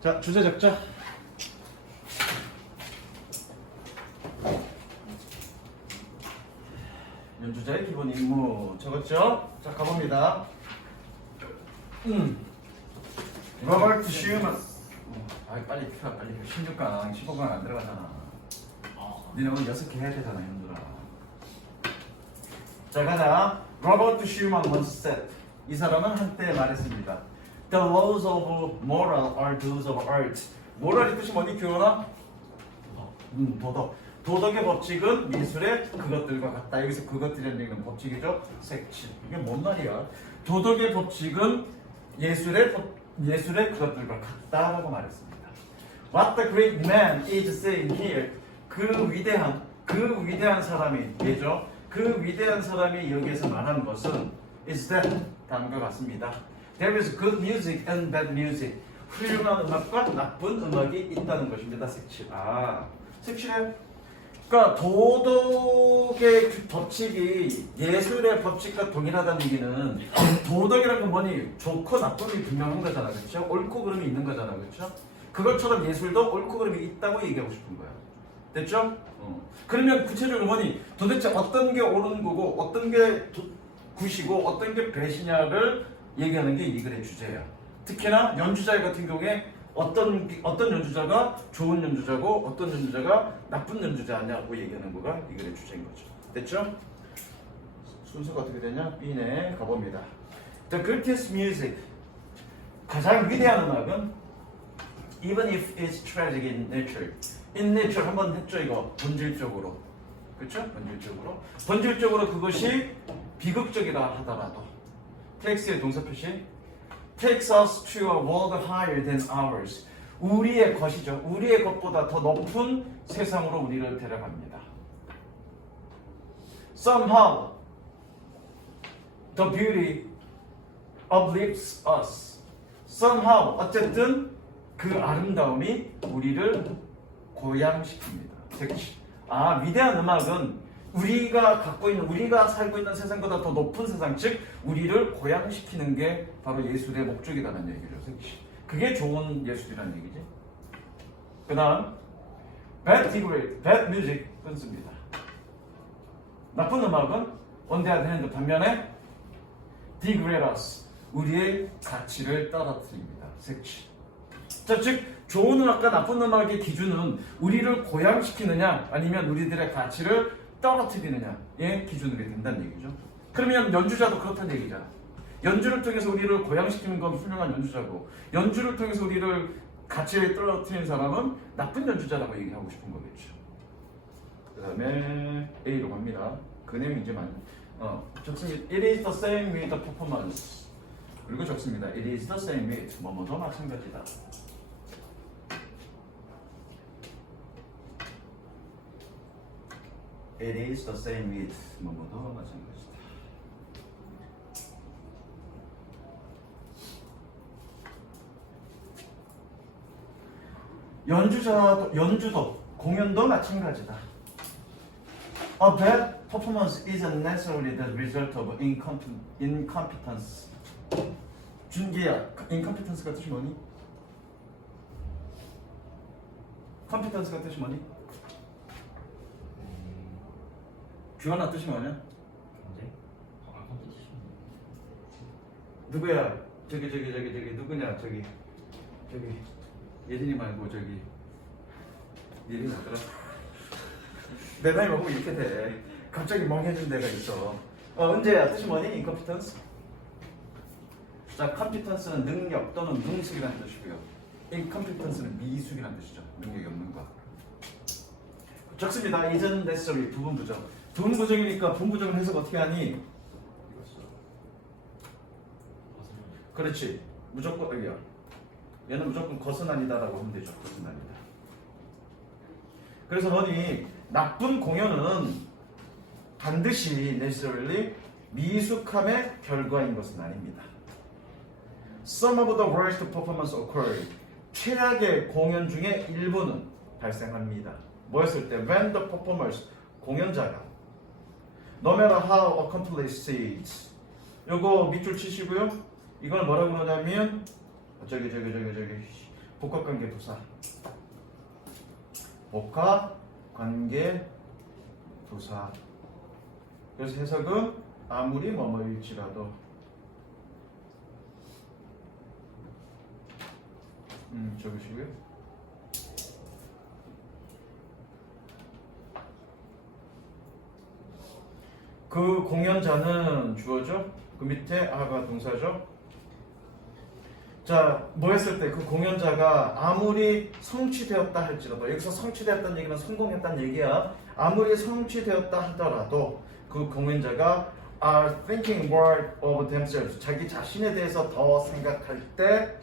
자, 주제 적자. 연주자의 기본 임무 적었죠? 자, 가봅니다. 로버트 슈먼. 빨리 펴, 빨리 펴. 16강, 15강 안 들어가잖아. 니네 오늘 6개 해야 되잖아, 형들아. 자, 가자. 로버트 슈먼 once said. 이 사람은 한때 말했습니다. The laws of moral are those of art. moral이 뜻이 뭐니, 규현아? 도덕. 도덕의 법칙은 미술의 그것들과 같다. 여기서 그것들이라는 얘기는 법칙이죠. 색칠. 이게 뭔 말이야? 도덕의 법칙은 예술의 그것들과 같다라고 말했습니다. What the great man is saying here. 그 위대한 사람이 얘죠. 그 위대한 사람이 여기에서 말하는 것은 is that 다음과 같습니다. There is good music and bad music. 훌륭한 음악과 나쁜 음악이 있다는 것입니다. 색칠. 색칠해. 그러니까 도덕의 법칙이 예술의 법칙과 동일하다는 얘기는 도덕이라는 건 뭐니? 좋고 나쁨이 분명한 거잖아, 그렇죠? 옳고 그름이 있는 거잖아, 그렇죠? 그것처럼 예술도 옳고 그름이 있다고 얘기하고 싶은 거야. 됐죠? 그러면 구체적으로 뭐니? 도대체 어떤 게 옳은 거고 어떤 게 굿이고 어떤 게 배시냐를 얘기하는 게 이 글의 주제야. 특히나 연주자 같은 경우에 어떤 연주자가 좋은 연주자고 어떤 연주자가 나쁜 연주자냐고 얘기하는 거가 이 글의 주제인 거죠. 됐죠? 순서가 어떻게 되냐? B네 가봅니다. The greatest music. 가장 위대한 음악은 even if it's tragic in nature. in nature 한번 했죠, 이거. 본질적으로. 그렇죠? 본질적으로 그것이 비극적이라 하더라도 takes의 동사 표시 takes us to a world higher than ours. 우리의 것이죠. 우리의 것보다 더 높은 세상으로 우리를 데려갑니다. Somehow the beauty uplifts us. Somehow 어쨌든 그 아름다움이 우리를 고양시킵니다. 위대한 음악은 우리가 살고 있는 세상보다 더 높은 세상, 즉 우리를 고양시키는 게 바로 예술의 목적이라는 얘기죠. 그게 좋은 예술이라는 얘기지. 그 다음 bad music 끊습니다. 나쁜 음악은 on the other hand 반면에 degrade us, 우리의 가치를 떨어뜨립니다. 자, 즉 좋은 음악과 나쁜 음악의 기준은 우리를 고양시키느냐 아니면 우리들의 가치를 떨어뜨리느냐의 기준으로 된다는 얘기죠. 그러면 연주자도 그렇다는 얘기잖아. 연주를 통해서 우리를 고양시키는 건 훌륭한 연주자고, 연주를 통해서 우리를 가치를 떨어뜨리는 사람은 나쁜 연주자라고 얘기하고 싶은 거겠죠. 그 다음에 A로 갑니다. 그 내용 이제 적습니다. It is the same with the performance. 그리고 적습니다. It is the same with 뭐뭐도 마찬가지다. It is the same with 뭐뭐도 마찬가지다. 연주도 공연도 마찬가지다. A bad performance isn't necessarily the result of incompetence. 준기야, incompetence가 뜻이 뭐니? competence가 뜻이 뭐니? 규환아 뜻이 뭐냐? 누구야? 저기 누구냐? 저기 예진이 말고 이름이 뭐더라? 내 나이 먹으면 이렇게 돼. 갑자기 멍해진 데가 있어. 은재야 뜻이 뭐니? incompetence? 자, competence는 능력 또는 능숙이라는 뜻이고요. incompetence는 미숙이라는 뜻이죠. 능력이 없는 것. 적습니다. isn't necessary 부분 부정. 부분 부정이니까 부분 부정을 해석 어떻게 하니? 그렇지. 무조건 얘는 무조건 것은 아니다라고 하면 되죠. 것은 아니다. 그래서 뭐니? 나쁜 공연은 반드시 necessarily 미숙함의 결과인 것은 아닙니다. Some of the worst performance occur. 최악의 공연 중에 일부는 발생합니다. 뭐였을 때? When the performers, 공연자가 No matter how accomplished. 요거 밑줄 치시고요. 이걸 뭐라고 그러냐면 복합관계 도사. 복합관계 도사. 그래서 해석은 아무리 뭐뭐일지라도 적으시고요. 그 공연자는 주어죠. 그 밑에 아가 동사죠. 자, 뭐 했을 때 그 공연자가 아무리 성취되었다 할지라도, 여기서 성취되었다는 얘기는 성공했다는 얘기야. 아무리 성취되었다 하더라도 그 공연자가 are thinking more of themselves, 자기 자신에 대해서 더 생각할 때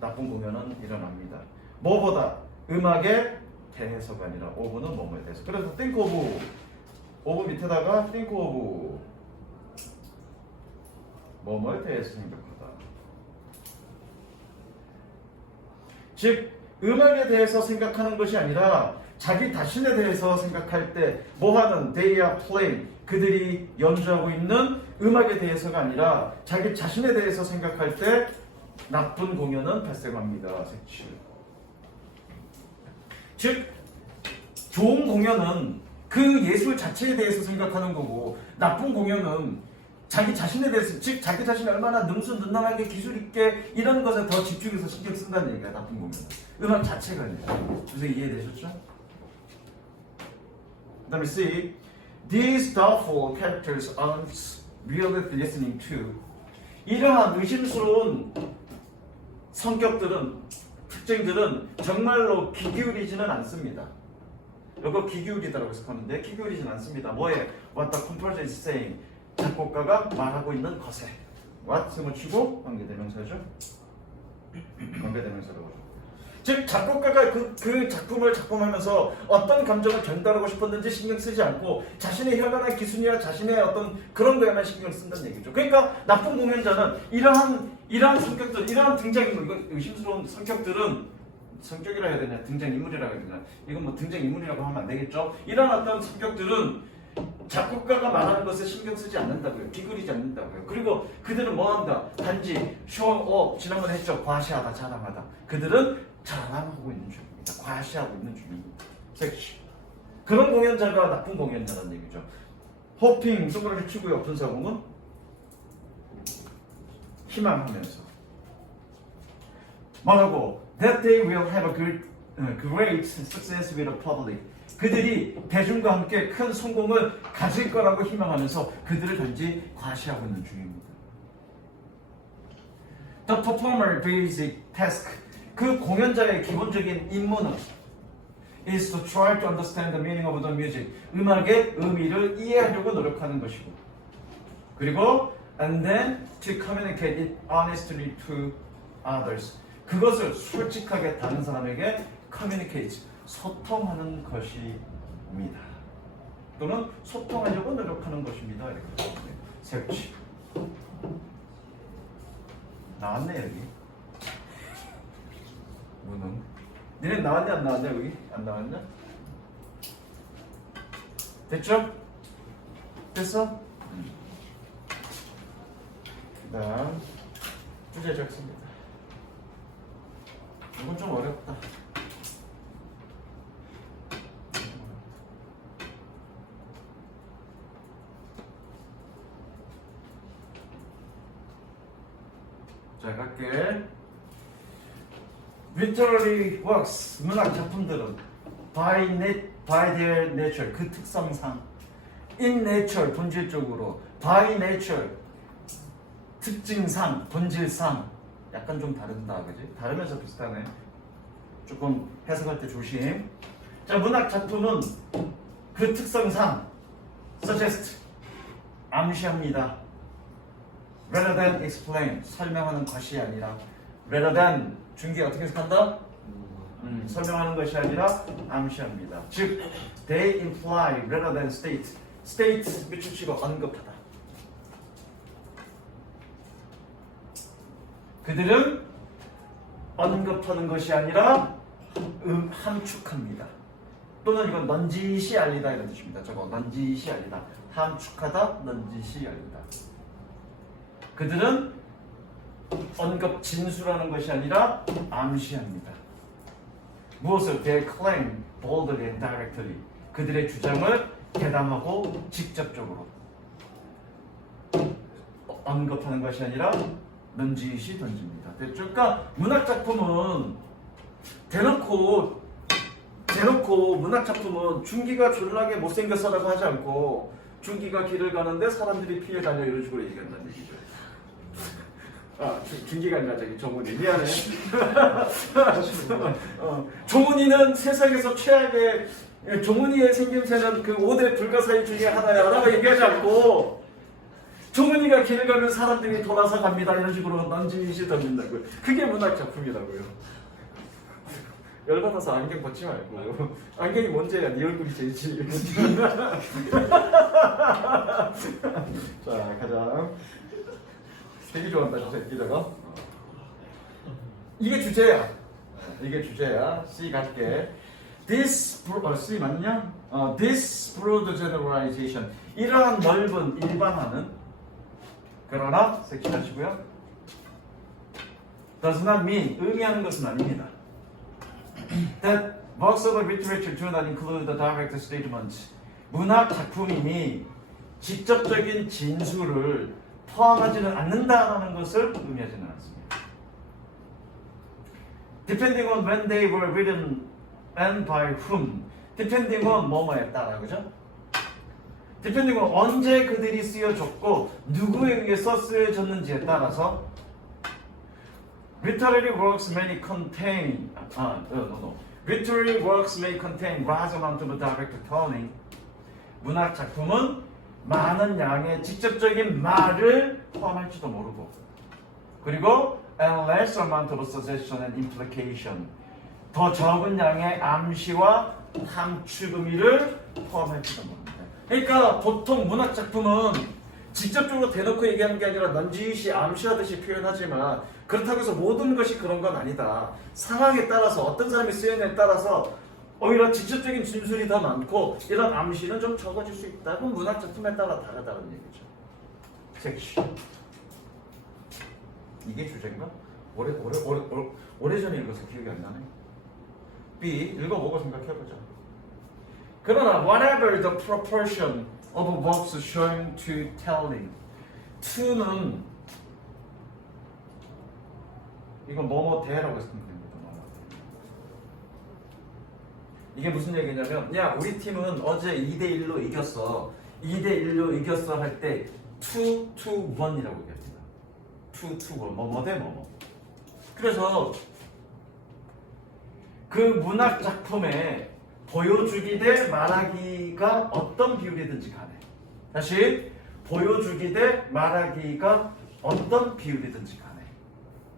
나쁜 공연은 일어납니다. 뭐보다? 음악에 대해서가 아니라 of는 뭐뭐에 대해서. 그래서 think of 밑에다가 think of 뭐뭐에 대해서 생각하다. 즉 음악에 대해서 생각하는 것이 아니라 자기 자신에 대해서 생각할 때 뭐하는 they are playing, 그들이 연주하고 있는 음악에 대해서가 아니라 자기 자신에 대해서 생각할 때 나쁜 공연은 발생합니다. 색칠. 즉 좋은 공연은 그 예술 자체에 대해서 생각하는 거고, 나쁜 공연은 자기 자신에 대해서, 즉 자기 자신이 얼마나 능수능란하게 기술 있게 이런 것에 더 집중해서 신경 쓴다는 얘기야. 나쁜 공연은 음악 자체가 아니라. 그래서 이해되셨죠? 그 다음에 C, these doubtful characters aren't really listening to. 이러한 의심스러운 성격들은, 특징들은 정말로 귀 기울이지는 않습니다. 이거 귀 기울이다라고 해석하는데 귀 기울이지는 않습니다. 뭐에? What the composer is saying. 작곡가가 말하고 있는 것에. What sem을 치고 관계대명사죠. 관계대명사라고 하죠. 즉 작곡가가 그 작품을 작품하면서 어떤 감정을 전달하고 싶었는지 신경 쓰지 않고 자신의 현란한 기술이나 자신의 어떤 그런 거에만 신경 쓴다는 얘기죠. 그러니까 나쁜 공연자는 이러한 성격들, 이러한 등장인물, 이건 의심스러운 성격들은, 성격이라 해야 되냐, 등장인물이라고 해야 되냐, 이건 뭐 등장인물이라고 하면 안 되겠죠. 이러한 어떤 성격들은 작곡가가 말하는 것에 신경 쓰지 않는다고요. 기울이지 않는다고요. 그리고 그들은 뭐 한다? 단지 쇼업, 지난번에 했죠. 과시하다, 자랑하다. 그들은 자랑하고 있는 중입니다. 과시하고 있는 중입니다. 섹시. 그런 공연자가 나쁜 공연자라는 얘기죠. 호핑, 동그라미 치고요. 분사공은 희망하면서 뭐라고? That they will have a great success with the public. 그들이 대중과 함께 큰 성공을 가질 거라고 희망하면서 그들을 단지 과시하고 있는 중입니다. The performer basic task. 그 공연자의 기본적인 임무는 is to try to understand the meaning of the music. 음악의 의미를 이해하려고 노력하는 것이고, 그리고 and then to communicate it honestly to others. 그것을 솔직하게 다른 사람에게 communicate, 소통하는 것입니다. 또는 소통하려고 노력하는 것입니다. 이렇게 설치. 나왔네 여기. 무능. 니네 나왔냐 안 나왔냐 여기? 안 나왔냐? 됐죠? 됐어? 그다음 주제 적습니다. 이건 좀 어렵다. 자, 갈게. Literary works, 문학 작품들은 by their nature, 그 특성상, in nature, 본질적으로, by nature, 특징상, 본질상, 약간 좀 다른다, 그지? 다르면서 비슷하네. 조금 해석할 때 조심. 자, 문학 작품은 그 특성상 suggest, 암시합니다. rather than explain, 설명하는 것이 아니라, rather than, 중계 어떻게 해석한다? 설명하는 것이 아니라 암시합니다. 즉, they imply rather than state. state 밑줄치고 언급하다. 그들은 언급하는 것이 아니라 함축합니다. 또는 이건 넌지시 알리다 이런 뜻입니다. 저거 넌지시 알리다. 함축하다, 넌지시 알리다. 그들은 언급 진술하는 것이 아니라 암시합니다. 무엇을? They claim boldly and directly. 그들의 주장을 대담하고 직접적으로 언급하는 것이 아니라 넌지시 던집니다. 그러니까 문학 작품은 대놓고 문학 작품은 준기가 졸라게 못생겼어라고 하지 않고 준기가 길을 가는데 사람들이 피해 다녀 이런 식으로 얘기한다는 얘기죠. 준기가 아니라 저기 정훈이 미안해. 정훈이는 세상에서 최악의 정훈이의 생김새는 그 5대 불가사의 중에 하나야라고 얘기하지 않고 정훈이가 길을 가면 사람들이 돌아서 갑니다 이런 식으로 넌지시 던진다고요. 그게 문학 작품이라고요. 열받아서 안경 벗지 말고 안경이 문제야. 네 얼굴이 제일지. 자 가자. 되게 좋아한다 저 새끼 저거. 이게 주제야. 이게 주제야. C 갈게. This C 맞냐? This broad generalization. 이러한 넓은 일반화는 그러나 색칠하시고요. Does not mean 의미하는 것은 아닙니다. That works of literature do not include the direct statements. 문학 작품이니 직접적인 진술을 포함하지는 않는다라는 것을 의미하지는 않습니다. Depending on when they were written and by whom. Depending on 뭐뭐에 따라 그죠? Depending on 언제 그들이 쓰여졌고 누구에 의해서 쓰여졌는지에 따라서 Literary works may contain Literary works may contain large amount of direct telling. 문학 작품은 많은 양의 직접적인 말을 포함할지도 모르고 그리고 and less amount of suggestion and implication. 더 적은 양의 암시와 함축 의미를 포함할지도 모릅니다. 그러니까 보통 문학 작품은 직접적으로 대놓고 얘기하는 게 아니라 넌지시 암시하듯이 표현하지만 그렇다고 해서 모든 것이 그런 건 아니다. 상황에 따라서 어떤 사람이 쓰였냐에 따라서 오히려 직접적인 진술이 더 많고 이런 암시는 좀 적어질 수 있다. 그건 문학 작품에 따라 다르다는 얘기죠. 섹션. 이게 주제인가? 오래전에 읽어서 기억이 안 나네. B. 읽어보고 생각해보자. 그러나 whatever the proportion of verbs showing to telling. to는 이건 뭐뭐 대라고 했으면 됩니다. 이게 무슨 얘기냐면 야 우리 팀은 어제 2대1로 이겼어. 2대1로 이겼어 할 때 2, 2, 1이라고 얘기합니다. 2, 2, 1 뭐뭐 대 뭐뭐. 그래서 그 문학 작품에 보여주기 대 말하기가 어떤 비율이든지 간에 다시 보여주기 대 말하기가 어떤 비율이든지 간에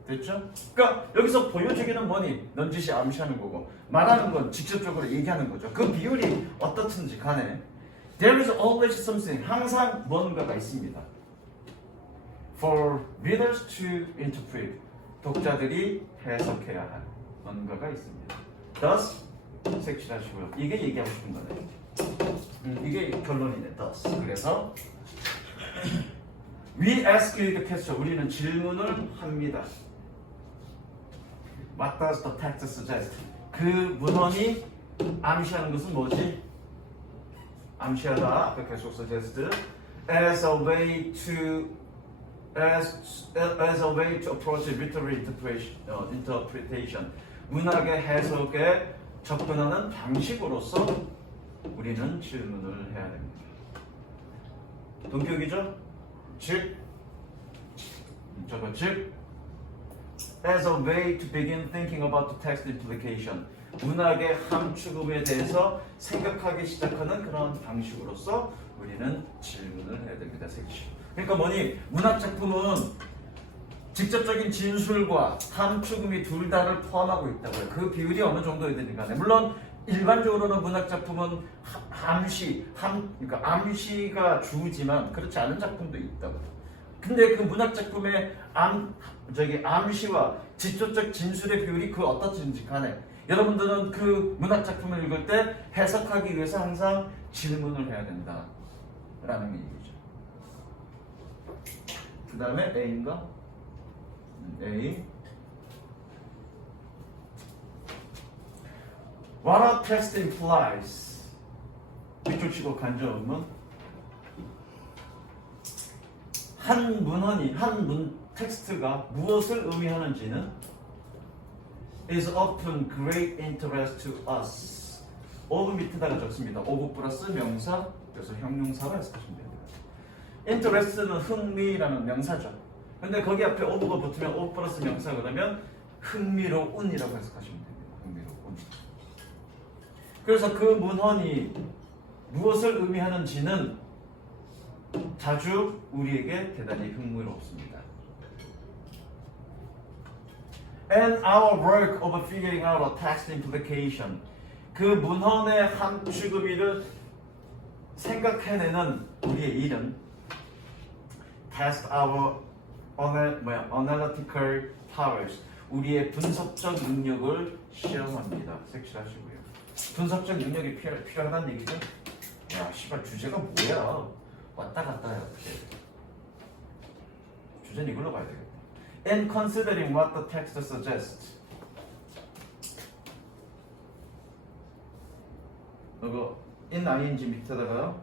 됐죠? 그러니까 여기서 보여주기는 뭐니? 넌지시 암시하는 거고 말하는 건 직접적으로 얘기하는 거죠. 그 비율이 어떻든지 간에 There is always something. 항상 뭔가가 있습니다. For readers to interpret. 독자들이 해석해야 할 뭔가가 있습니다. Thus 색칠하시고요. 이게 얘기하고 싶은 거네. 이게 결론이네. Thus. 그래서 We ask you the question. 우리는 질문을 합니다. What does the text suggest? 그 문헌이 암시하는 것은 뭐지? 암시하다. 앞에 계속 suggest. As a way to approach literary interpretation. 문학의 해석에 접근하는 방식으로서 우리는 질문을 해야 됩니다. 동격이죠? 즉, as a way to begin thinking about the text implication. 문학의 함축음에 대해서 생각하기 시작하는 그런 방식으로서 우리는 질문을 해야 됩니다. 그러니까 뭐니? 문학 작품은 직접적인 진술과 함축음이 둘 다를 포함하고 있다고요. 그 비율이 어느 정도이든지 간에 물론 일반적으로는 문학 작품은 그러니까 암시가 주지만 그렇지 않은 작품도 있다고요. 근데 그 문학 작품의 암시와 직접적 진술의 비율이 그 어떻든지 간에 여러분들은 그 문학 작품을 읽을 때 해석하기 위해서 항상 질문을 해야 된다라는 얘기죠. 그 다음에 A인가? A. What a text implies. 밑줄 치고 간접 의문. 한 문헌이 한 텍스트가 무엇을 의미하는지는 is often great interest to us. of 밑에다가 적습니다. of 플러스 명사, 그래서 형용사로 해석하시면 됩니다. interest는 흥미라는 명사죠. 근데 거기 앞에 of가 붙으면 of 플러스 명사 그러면 흥미로운이라고 해석하시면 됩니다. 흥미로운. 그래서 그 문헌이 무엇을 의미하는지는 자주 우리에게 대단히 흥미롭습니다. And our work of figuring out a text implication. 그 문헌의 함축 의미를 생각해내는 우리의 일은 test our analytical powers. 우리의 분석적 능력을 시험합니다. 색칠하시고요. 분석적 능력이 필요하다는 얘기죠. 야, 씨발 주제가 뭐야? 왔다 갔다 해 어떻게? 주제는 이걸로 가야 되겠다. And considering what the text suggests. 이거 in ing 밑에다가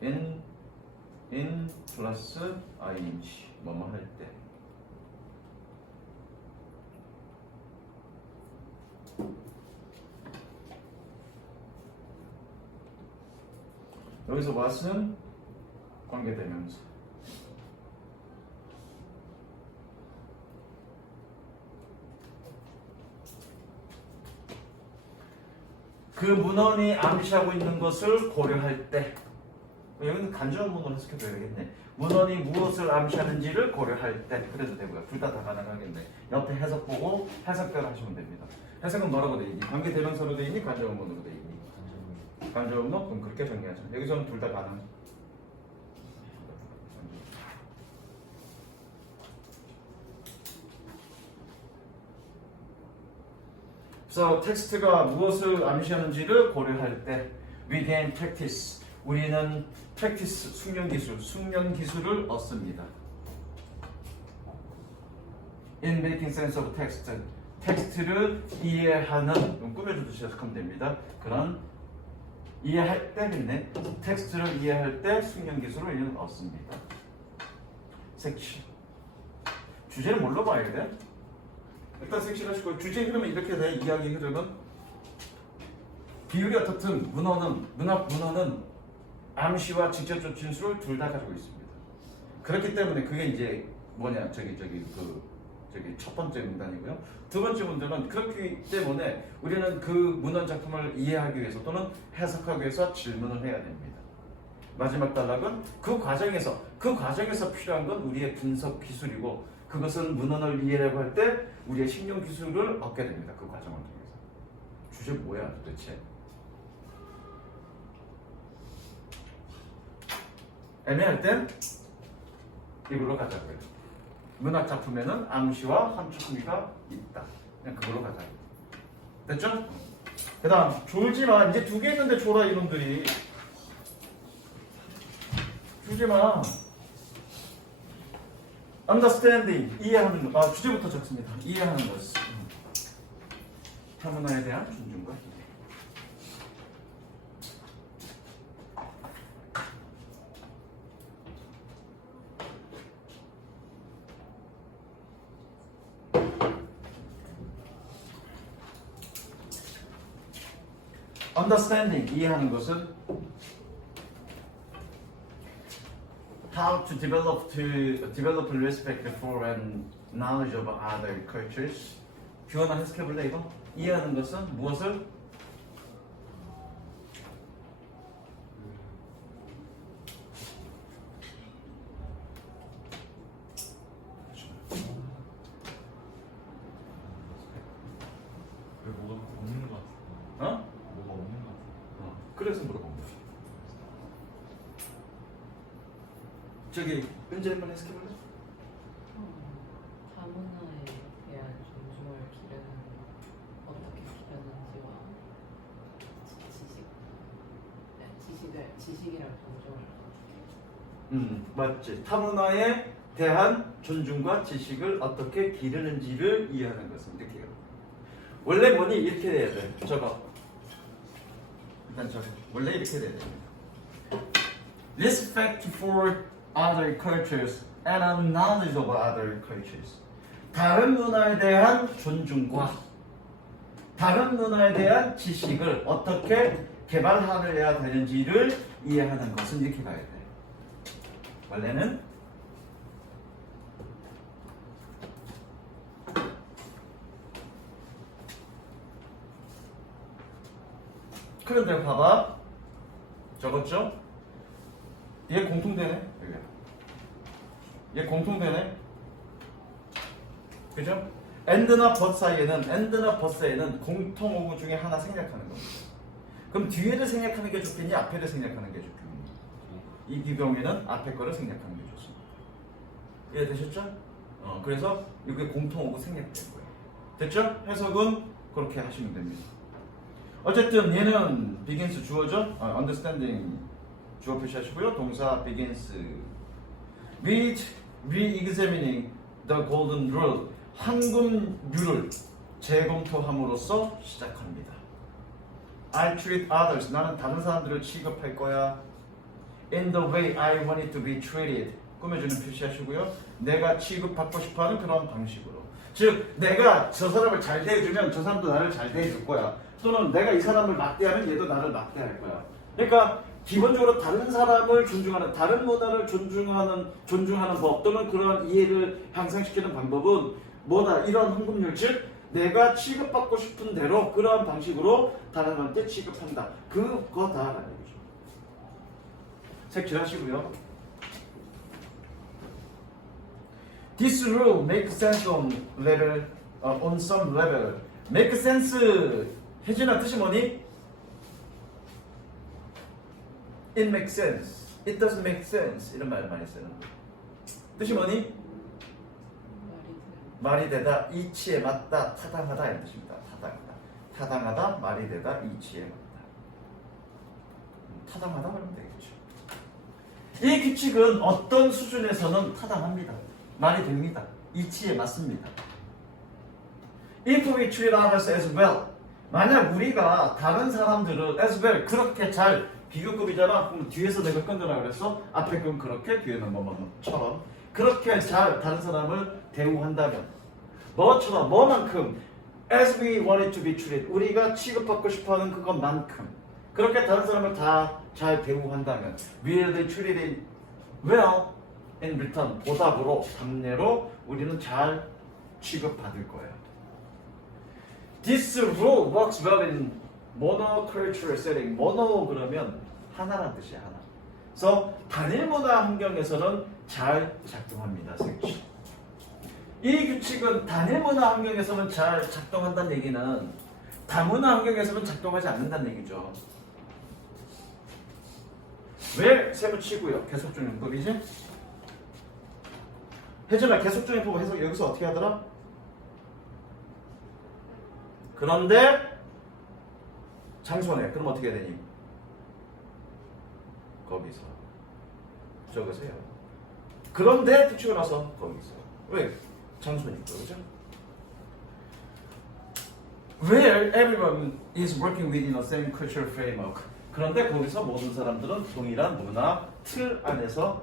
in 플러스 ing 뭐뭐 할 때. 여기서 what은 관계대명사. 그 문헌이 암시하고 있는 것을 고려할 때, 여기는 간접문으로 해석해줘야 되겠네. 문헌이 무엇을 암시하는지를 고려할 때, 그래도 되고요. 둘 다 가능하겠네. 옆에 해석 보고 해석대로 하시면 됩니다. 해석은 뭐라고 돼 있니? 관계대명사로 돼 있니? 간접문으로 돼 있니? 간접문? 그럼 그렇게 정리하죠. 여기서는 둘 다 가능. 그래서 텍스트가 무엇을 암시하는지를 고려할 때 we gain practice. 우리는 practice, 숙련 기술을 얻습니다. In making sense of text. 텍스트를 이해하는, 꾸며주듯이 해석하면 됩니다. 그런 이해할 때겠네. 텍스트를 이해할 때 숙련 기술을 우리는 얻습니다. 섹션. 주제를 뭘로 봐야 돼? 일단 색칠하시고 주제 흐름은 이렇게 돼. 이야기 흐름은 비율이 어떻든 문헌은 암시와 직접적 진술을 둘 다 가지고 있습니다. 그렇기 때문에 그게 이제 뭐냐 저기 첫 번째 문단이고요. 두 번째 문단은 그렇기 때문에 우리는 그 문헌 작품을 이해하기 위해서 또는 해석하기 위해서 질문을 해야 됩니다. 마지막 단락은 그 과정에서 필요한 건 우리의 분석 기술이고 그것은 문헌을 이해하려고 할 때 우리의 신경 기술을 얻게 됩니다. 그 과정을 통해서. 주제 뭐야 도대체? 애매할 땐 이걸로 가자고요. 문학 작품에는 암시와 함축 의미가 있다. 그냥 그걸로 가자. 됐죠? 그 다음 졸지마. 이제 두 개 있는데 졸아 이놈들이. 졸지마. understanding, 이해하는 것. 주제부터 적습니다. 이해하는 것. 타문화에 대한 존중과 이해. understanding, 이해하는 것은 how to develop respect for and knowledge of other cultures. 규현아 해석해볼래 이거? 이해하는 것은 무엇을? 왜 뭐가 없는 것 같아? 어? 뭐가 없는 것 같아? 그래서 물어본 거야. 저기 은재 한번 해석해볼래? 다문화에 대한 존중을 기르는 어떻게 기르는지와 지식이랑 존중을 어떻게 맞지. 타문화에 대한 존중과 지식을 어떻게 기르는지를 이해하는 것은 이렇게 해요. 원래 뭐니 이렇게 돼야 돼. 저거 일단 저거 원래 이렇게 돼야 됩니다. Respect for other cultures and a knowledge of other cultures. 다른 문화에 대한 존중과 다른 문화에 대한 지식을 어떻게 개발해야 되는지를 이해하는 것은 이렇게 가야 돼. 원래는 그런데 봐봐. 적었죠? 얘 공통되네. 여기야. 얘 공통되네. 그죠? and나 but 사이에는 and나 but 사이에는 공통어구 중에 하나 생략하는 겁니다. 그럼 뒤에를 생략하는 게 좋겠니? 앞에를 생략하는 게 좋겠니? 이 경우에는 앞에 거를 생략하는 게 좋습니다. 이해되셨죠? 그래서 이게 공통어구 생략된 거예요. 됐죠? 해석은 그렇게 하시면 됩니다. 어쨌든 얘는 begins 주어죠? understanding 주어 표시하시고요. 동사 begins with re-examining the golden rule 황금률을 재검토함으로써 시작합니다. I treat others 나는 다른 사람들을 취급할 거야. In the way I want it to be treated 꾸며주는 표시하시고요. 내가 취급받고 싶어하는 그런 방식으로 즉 내가 저 사람을 잘 대해주면 저 사람도 나를 잘 대해줄 거야. 또는 내가 이 사람을 막대하면 얘도 나를 막대할 거야. 그러니까 기본적으로 다른 사람을 존중하는 다른 문화를 존중하는 법 또는 그런 이해를 향상시키는 방법은 뭐다? 이런 황금률 즉 내가 취급받고 싶은 대로 그러한 방식으로 다른 사람한테 취급한다. 그거다라는 얘기죠. 색칠하시고요. This rule makes sense on some level. Make sense 혜진아 뜻이 뭐니? It makes sense. It doesn't make sense. 이런 말 많이 쓰는 거. 뜻이 뭐니? 말이 되다, 이치에 맞다, 타당하다 이런 뜻입니다. 타당하다, 말이 되다, 이치에 맞다. 타당하다 그러면 되겠죠. 이 규칙은 어떤 수준에서는 타당합니다. 말이 됩니다. 이치에 맞습니다. If we treat others as well, 만약 우리가 다른 사람들을 as well 그렇게 잘 비교급이잖아. 그럼 뒤에서 내가 건드라 그랬어. 앞에 그럼 그렇게 뒤에는 뭐처럼 그렇게 잘 다른 사람을 대우한다면 뭐처럼 뭐만큼 as we want it to be treated 우리가 취급받고 싶어하는 그것만큼 그렇게 다른 사람을 다 잘 대우한다면 will they treat it well in return 보답으로 답례로 우리는 잘 취급받을 거예요. This rule works well in monocultural setting. mono 그러면 하나란 뜻이야 하나. 그래서 단일 문화 환경에서는 잘 작동합니다. 색칠. 이 규칙은 단일 문화 환경에서는 잘 작동한다는 얘기는 다문화 환경에서는 작동하지 않는다는 얘기죠. 왜 세부치고요? 계속적용법이지? 혜진아 계속적용법 해석 여기서 어떻게 하더라? 그런데 장소네. 그럼 어떻게 해야 되니? 거기서 적으세요. 그런데 붙이고 나서 거기서 왜? 장소니까 그죠? Where everyone is working within the same cultural framework. 그런데 거기서 모든 사람들은 동일한 문화 틀 안에서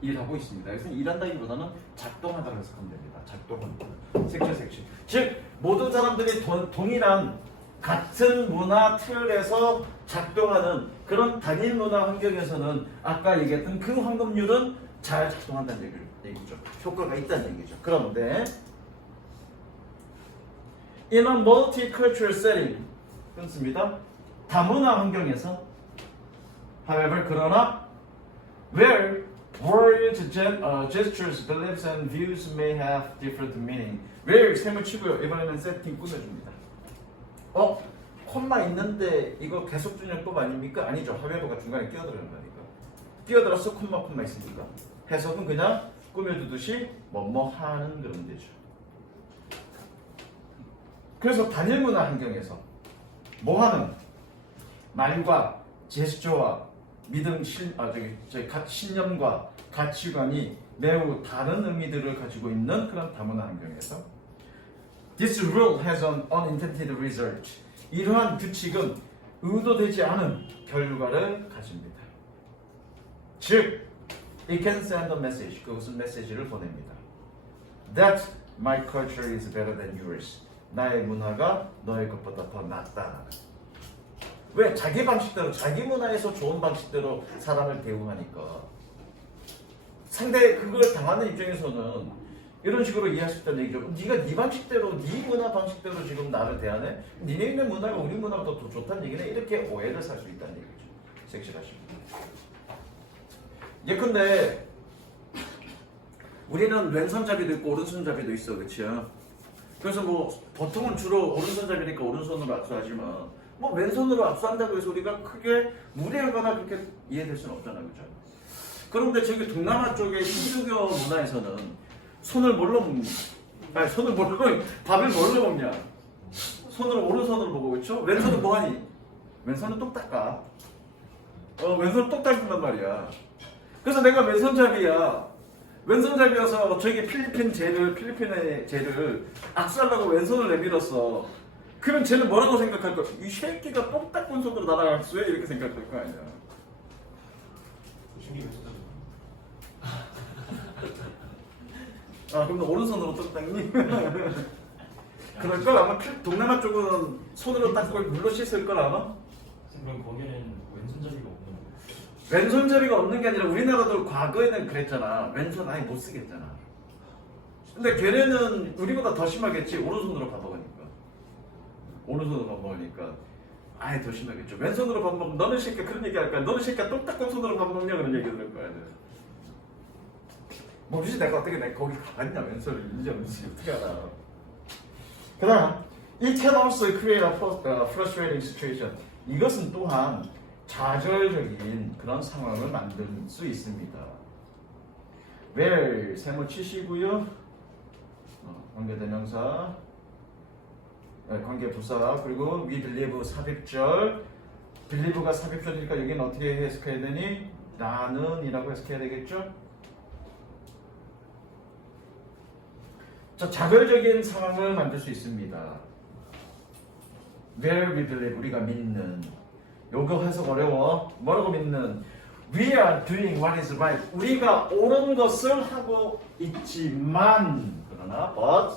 일하고 있습니다. 그래서 일한다기보다는 작동하다고 해석하면 됩니다. 작동합니다. 색칠. 즉 모든 사람들이 동일한 같은 문화 틀에서 작동하는 그런 단일 문화 환경에서는 아까 얘기했던 그 황금률은 잘 작동한다는 얘기죠. 효과가 있다는 얘기죠. 그런데 in a multicultural setting 그렇습니다. 다문화 환경에서 however 그러나 where words, gestures, beliefs and views may have different meaning. where 셈을 치고요. 이번에는 세팅 꾸며줍니다. 콤마 있는데 이거 계속준용법 아닙니까? 아니죠. however가 중간에 끼어들어는 거니까. 끼어들어서 콤마 있으니까. 해석은 그냥 꾸며두듯이 뭐뭐 하는 그런 데죠. 그래서 단일 문화 환경에서 뭐 하는 말과 제스처와 믿음, 신념과 가치관이 매우 다른 의미들을 가지고 있는 그런 다문화 환경에서 This rule has an unintended result. 이러한 규칙은 의도되지 않은 결과를 가집니다. 즉, it can send a message. 그것은 메시지를 보냅니다. That my culture is better than yours. 나의 문화가 너의 것보다 더 낫다. 왜? 자기 방식대로, 자기 문화에서 좋은 방식대로 사람을 대우하니까. 상대 그걸 당하는 입장에서는 이런 식으로 이해할 수 있다는 얘기죠. 네가 네 방식대로, 네 문화 방식대로 지금 나를 대하네? 니네 있는 문화가 우리 문화가 더 좋다는 얘기네? 이렇게 오해를 살 수 있다는 얘기죠. 섹시하십니다. 예컨대 우리는 왼손잡이도 있고 오른손잡이도 있어, 그렇죠? 그래서 뭐 보통은 주로 오른손잡이니까 오른손으로 압수하지만 뭐 왼손으로 압수한다고 해서 우리가 크게 무례하거나 그렇게 이해될 수는 없잖아, 그죠? 그런데 저기 동남아 쪽의 힌두교 문화에서는 손을 뭘로 먹냐? 아니, 손을 뭘로, 밥을 뭘로 먹냐? 손으로, 오른손으로 먹고, 그렇죠? 왼손은 뭐하니? 왼손은 똑 닦아. 왼손은 똑 닦는단 말이야. 그래서 내가 왼손잡이야. 왼손잡이여서 저기 필리핀의 쟤를 악수하려고 왼손을 내밀었어. 그럼 쟤는 뭐라고 생각할 거야? 이 새끼가 똑 닦은 손으로 나랑 악수해? 이렇게 생각할 거 아니야. 중이 왼손잡이. 그럼 너 오른손으로 똑 닦니? 그럴걸 아마 동남아 쪽은 손으로 닦고 물로 씻을 걸 아마? 그럼 거기는 왼손잡이가 없는 거예요? 왼손잡이가 없는 게 아니라 우리나라도 과거에는 그랬잖아. 왼손 아예 못 쓰겠잖아. 근데 걔네는 우리보다 더 심하겠지. 오른손으로 밥 먹으니까. 오른손으로 밥 먹으니까 아예 더 심하겠죠. 왼손으로 밥 먹으면 너는 새끼 그런 얘기 할 거야. 너는 새끼야 똑 닦은 손으로 밥 먹냐 그런 얘기 들을 거야. 뭐지 내가 어떻게 내가 거기 가봤냐 왼손을 인정하지 어떻게 알아. 그 다음 It can also create a frustrating situation. 이것은 또한 좌절적인 그런 상황을 만들 수 있습니다. where 세모 치시고요. 관계대명사 관계 부사 그리고 we believe 삽입절 believe가 삽입절이니까 여기는 어떻게 해석해야 되니? 나는 이라고 해석해야 되겠죠? 자, 자별적인 상황을 만들 수 있습니다. where we believe 우리가 믿는 요거 해석 어려워. 뭐라고 믿는? we are doing what is right. 우리가 옳은 것을 하고 있지만 그러나 but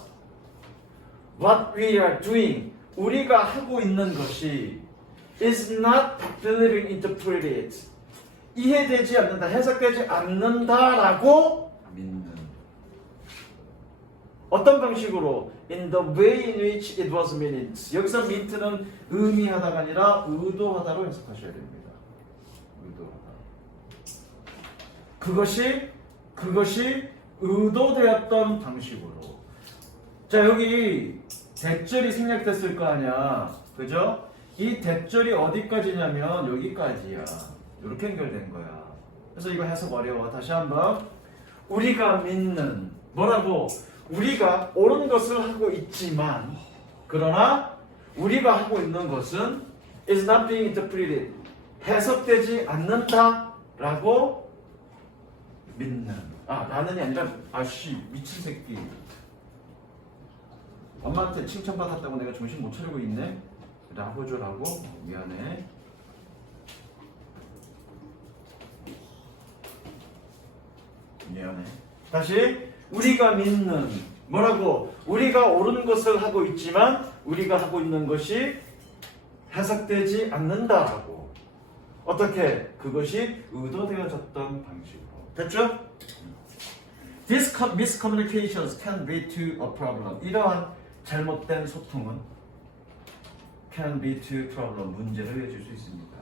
what we are doing 우리가 하고 있는 것이 is not believing interpreted 이해되지 않는다, 해석되지 않는다라고 믿는. 어떤 방식으로? In the way in which it was meant. 여기서 meant는 의미하다가 아니라 의도하다로 해석하셔야 됩니다. 의도하다. 그것이 의도되었던 방식으로. 자, 여기 대절이 생략됐을 거 아니야. 그죠? 이 대절이 어디까지냐면 여기까지야. 이렇게 연결된 거야. 그래서 이거 해석 어려워. 다시 한번. 우리가 믿는 뭐라고? 우리가 옳은 것을 하고 있지만 그러나 우리가 하고 있는 것은 is not being interpreted 해석되지 않는다라고 믿는. 나는이 아니라 아씨 미친 새끼 엄마한테 칭찬받았다고 내가 정신 못 차리고 있네 라고줘라고. 미안해. 다시 우리가 믿는 뭐라고? 우리가 옳은 것을 하고 있지만 우리가 하고 있는 것이 해석되지 않는다라고. 어떻게? 그것이 의도되어졌던 방식으로. 됐죠? These miscommunications can lead to a problem. 이러한 잘못된 소통은 can lead to problem. 문제를 이어질 수 있습니다.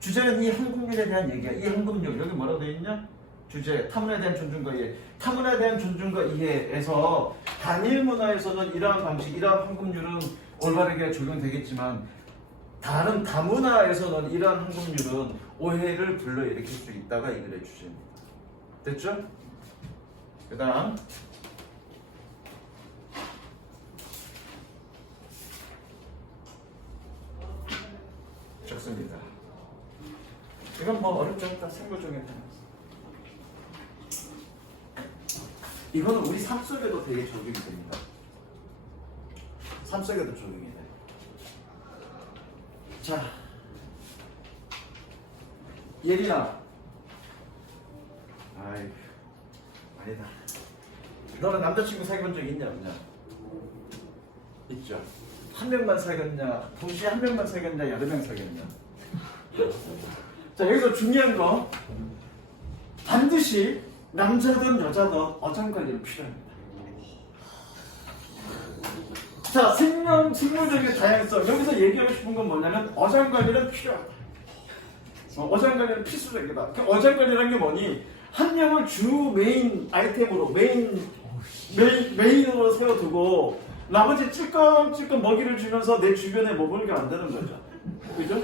주제는 이 한국률에 대한 얘기야. 이 한국률 여기 뭐라고 되어 있냐? 주제, 타문에 대한 존중과 이해. 타문에 대한 존중과 이해에서 단일 문화에서는 이러한 방식, 이러한 황금률은 올바르게 적용되겠지만 다른 다문화에서는 이러한 황금률은 오해를 불러일으킬 수 있다가 이 글의 주제입니다. 됐죠? 그 다음 적습니다. 이건 뭐 어렵지 않다. 생각 중에 이거는 우리 삶 속에도 되게 적용이 됩니다. 삶 속에도 적용이 돼. 자, 예린아. 아이, 아니다. 너는 남자친구 사귀어본 적 있냐 없냐? 있죠. 한 명만 사귀었냐? 동시에 한 명만 사귀었냐? 여러 명 사귀었냐? 자, 여기서 중요한 거 반드시 남자든 여자든 어장관리는 필요합니다. 자, 생물적인 다양성. 여기서 얘기하고 싶은 건 뭐냐면 어장관리는 필요하다. 어장관리는 필수적이다. 그 어장관리라는 게 뭐니? 한 명을 주 메인 아이템으로 메인으로 세워두고 나머지 찔끔찔끔 먹이를 주면서 내 주변에 머물게 만드는 거죠. 그죠?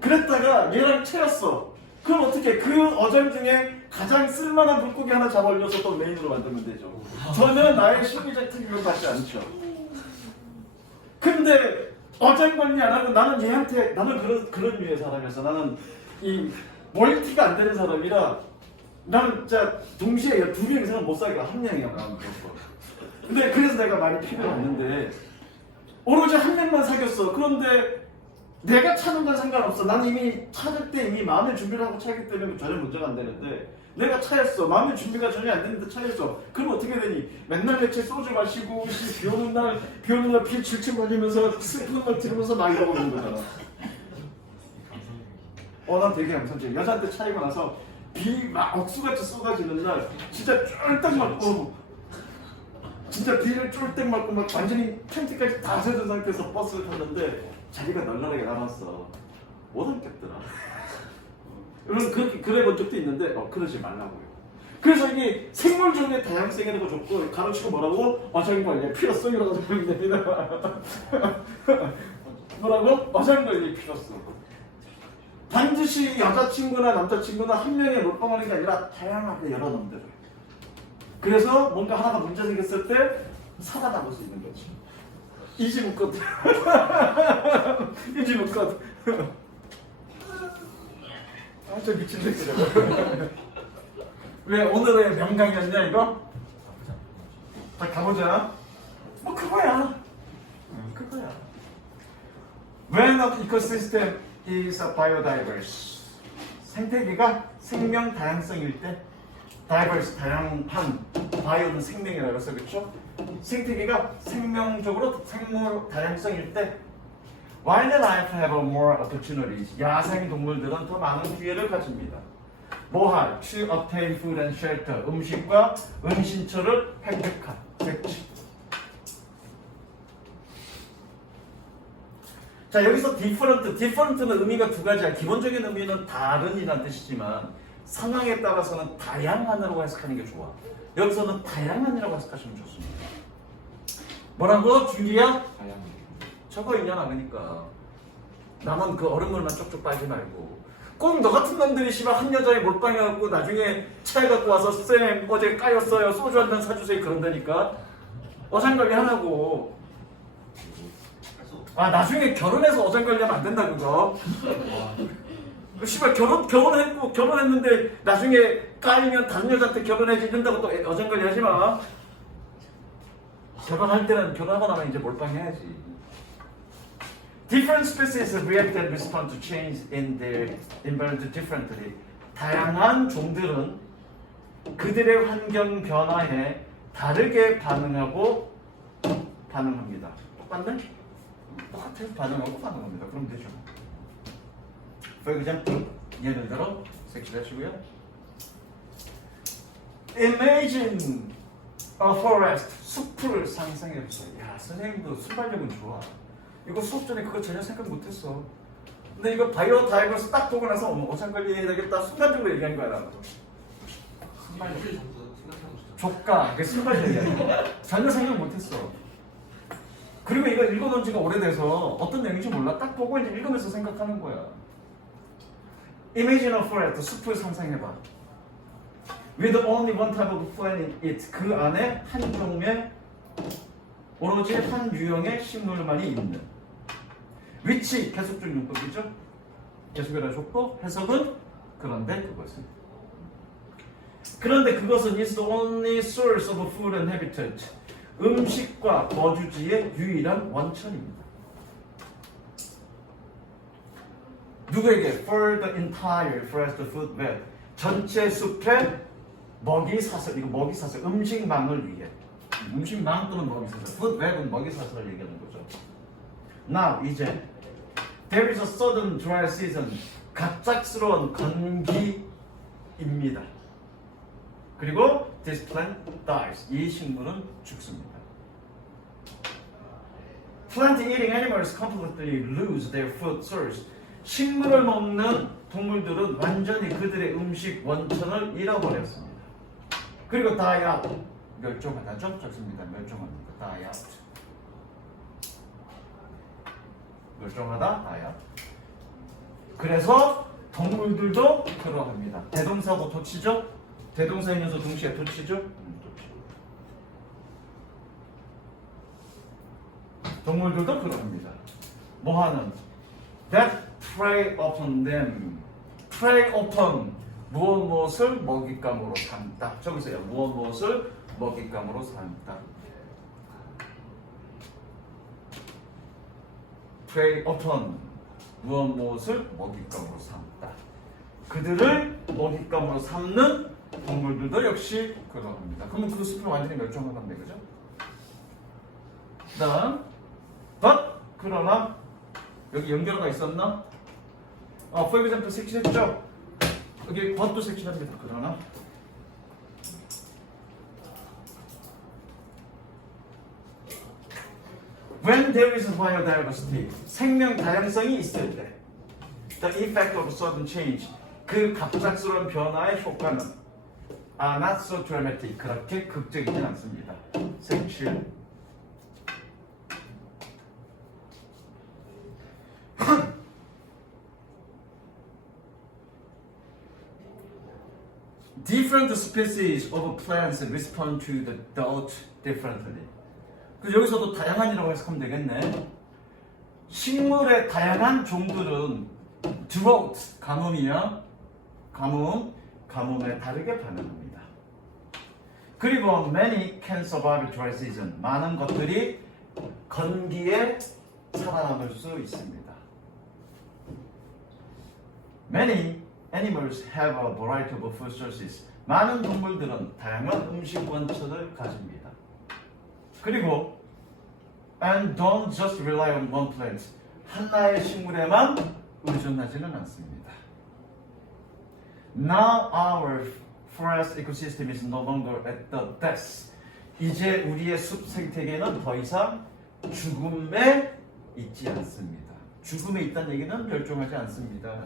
그랬다가 얘랑 채였어. 그럼 어떻게 그 어장 중에 가장 쓸만한 물고기 하나 잡아 올려서 또 메인으로 만들면 되죠. 전혀 나의 심리적 특임을 받지 않죠. 근데 어장 관리 안 하고 나는 얘한테 나는 그런 류의 사람이어서 나는 이 멀티가 안 되는 사람이라 나는 진짜 동시에 두 명 이상은 못 사귀어. 한 명이야 나는. 근데 그래서 내가 많이 피가 왔는데 오로지 한 명만 사귀었어. 그런데 내가 찾는 건 상관없어. 나는 이미 찾을 때 이미 마음의 준비를 하고 차기 때문에 전혀 문제가 안 되는데 내가 차였어. 마음의 준비가 전혀 안 됐는데 차였어. 그럼 어떻게 되니? 맨날 며칠 소주 마시고 비 오는 날 비 질질 맞으면서 슬픈 걸 들으면서 막 이러고 있는 거잖아. 난 되게 감성적이야. 여자한테 차이고 나서 비 막 억수같이 쏟아지는 날 진짜 쫄딱 맞고 진짜 비를 쫄딱 맞고 막 완전히 팬티까지 다 젖은 상태에서 버스를 탔는데 자기가 널널하게 남았어. 못 앉겠더라. 여러분 그렇게 그래 본 적도 있는데 그러지 말라고요. 그래서 이게 생물종의 다양성에도 좋고 가로치고 뭐라고? 어장관리에 필요성이라고 적용이 됩니다. 뭐라고? 어장관리에 필요성. 반드시 여자친구나 남자친구나 한 명에 몰빵하는 게 아니라 다양하게 여러 놈들을. 그래서 뭔가 하나가 문제 생겼을 때 살아남을 수 있는 거지. 이지 묶었. 이지 묶었. 저 미친 새끼들. 왜 오늘의 명강이었냐 이거? 자 가보자. 뭐 그거야. 그거야. When an ecosystem is biodiverse. 생태계가 생명 다양성일 때, diverse 다양한, bio는 생명이라고 해서 그렇죠? 생태계가 생명적으로 생물 다양성일 때, wildlife have more opportunities. 야생 동물들은 더 많은 기회를 가집니다. 뭐할? To obtain food and shelter. 음식과 은신처를 획득한. 획취. 자 여기서 different는 의미가 두 가지야. 기본적인 의미는 다른이라는 뜻이지만 상황에 따라서는 다양한으로 해석하는 게 좋아. 여기서는 다양한이라고 해석하시면 좋습니다. 뭐라고? 준기야? 다양한. 저거 인연 안 하니까 나만 그 얼음물만 쪽쪽 빨지 말고 꼭 너 같은 놈들이 씨발 한 여자에 몰빵해갖고 나중에 차에 갖고 와서 쌤 어제 까였어요 소주 한 잔 사주세요 그런다니까 어장관리 하라고. 나중에 결혼해서 어장관리하면 안 된다 그거. 씨발 결혼했는데 나중에 까이면 다른 여자한테 결혼해지 이런다고 또 어장관리 하지 마. 결혼할 때는 결혼하고 나면 이제 몰빵해야지. Different species react and respond to change in their environment differently. 다양한 종들은 그들의 환경 변화에 다르게 반응합니다. 똑같네? 똑같아서 반응하고 반응합니다. 그럼 되죠. For example, 예를 들어 색칠하시고요. Imagine a forest. 숲을 상상해보세요. 야, 선생님도 순발력은 좋아. 이거 수업 전에 그거 전혀 생각 못했어. 근데 이거 바이오 다이버스 딱 보고 나서 어장관리 해야 되겠다 순간적으로 얘기한 거야 나도. 순발력. 조까. 그게 순발력이야. 전혀 생각 못했어. 그리고 이거 읽어놓은 지가 오래돼서 어떤 내용인지 몰라. 딱 보고 이제 읽으면서 생각하는 거야. Imagine a forest. 숲을 상상해봐. With only one type of plant in it. 그 안에 한 종의 오로지 한 유형의 식물만이 있는. which 계속적 용법이죠. 계속이라 줬고 해석은 그런데 그것은 그런데 그것은 is the only source of food and habitat. 음식과 거주지의 유일한 원천입니다. 누구에게? For the entire forest food web. 전체 숲의 먹이사슬, 이거 먹이사슬, 음식망을 위해. 음식망 또는 먹이사슬. food web은 먹이사슬을 얘기하는 거죠. Now, 이제 there is a sudden dry season. 갑작스러운 건기입니다. 그리고 this plant dies. 이 식물은 죽습니다. Plant eating animals completely lose their food source. 식물을 먹는 동물들은 완전히 그들의 음식 원천을 잃어버렸습니다. 그리고 die out. 멸종하다죠? 적습니다. 멸종합니다. die out. 멸종하다, die out. 그래서 동물들도 그러합니다. 대동사고 도치죠? 대동사의 녀석 동시에 도치죠? 도치. 동물들도 그러합니다. 뭐하는? That prey upon them. prey upon 무엇을 먹잇감으로 삼다. 저기서요. 무엇을 먹잇감으로 삼다. prey upon 무엇을 먹잇감으로 삼다. 그들을 먹잇감으로 삼는 동물들도 역시 그러합니다. 그러면 그 숲을 완전히 멸종하겠네, 그죠? 그다음, but 그러나 여기 연결어가 있었나? for example 색칠했죠? 여기 but도 색칠합니다. 그러나 when there is biodiversity, 생명 다양성이 있을 때, the effect of sudden change, 그 갑작스러운 변화의 효과는 are not so dramatic, 그렇게 극적이진 않습니다. 색칠. Different species of plants respond to the drought differently. 그래서 여기서도 다양한이라고 해석하면 되겠네. 식물의 다양한 종들은 drought, 가뭄이야. 가뭄에 다르게 반응합니다. 그리고 many can survive dry season. 많은 것들이 건기에 살아남을 수 있습니다. Many animals have a variety of food sources. 많은 동물들은 다양한 음식 원천을 가집니다. 그리고 and don't just rely on one plant. 하나의 식물에만 의존하지는 않습니다. Now our forest ecosystem is no longer at the death. 이제 우리의 숲 생태계는 더 이상 죽음에 있지 않습니다. 죽음에 있다는 얘기는 멸종하지 않습니다.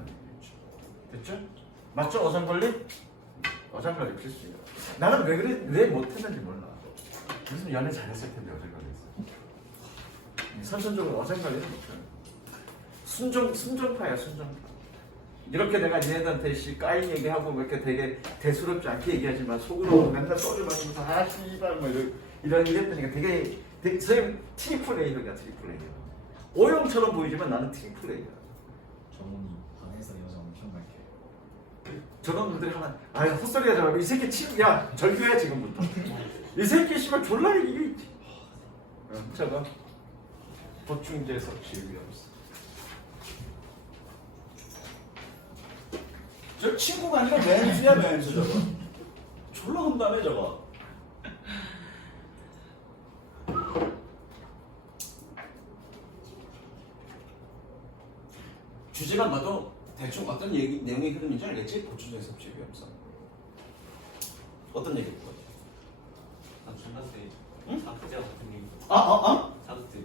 됐죠? 맞죠? 어장관리? 어장관리 필수예요. 나는 왜 못했는지 몰라. 무슨 연애 잘했을 텐데 어장관리했어. 선천적으로 어장관리는 못해요. 순종파야, 순종파. 이렇게 내가 얘네들한테 까인 얘기하고 뭐 이렇게 되게 대수롭지 않게 얘기하지만 속으로 맨날 소리 마시면서 아 씨발 뭐 이랬더니까 되게 선생님 트리플 A가 트리플 A야. O형처럼 보이지만 나는 트리플 A야. 정훈이 방에서 여자 엄청 밝게. 저런 분들이 하면 아 헛소리 하지 말고 이 새끼 야 절교해 지금부터. 이 새끼 씨발 졸라 이게 저거 보충제 섭취 위험성. 저 친구가 아니라 맨수야 맨수 저거. 졸라 혼다네 저거. 주제만 봐도 대충 어떤 내용의 흐름인지 알겠지? 보충제 섭취 위험성. 어떤 얘기일 것 같아? 자극제. 응? 자극제 같은 게. 자극제.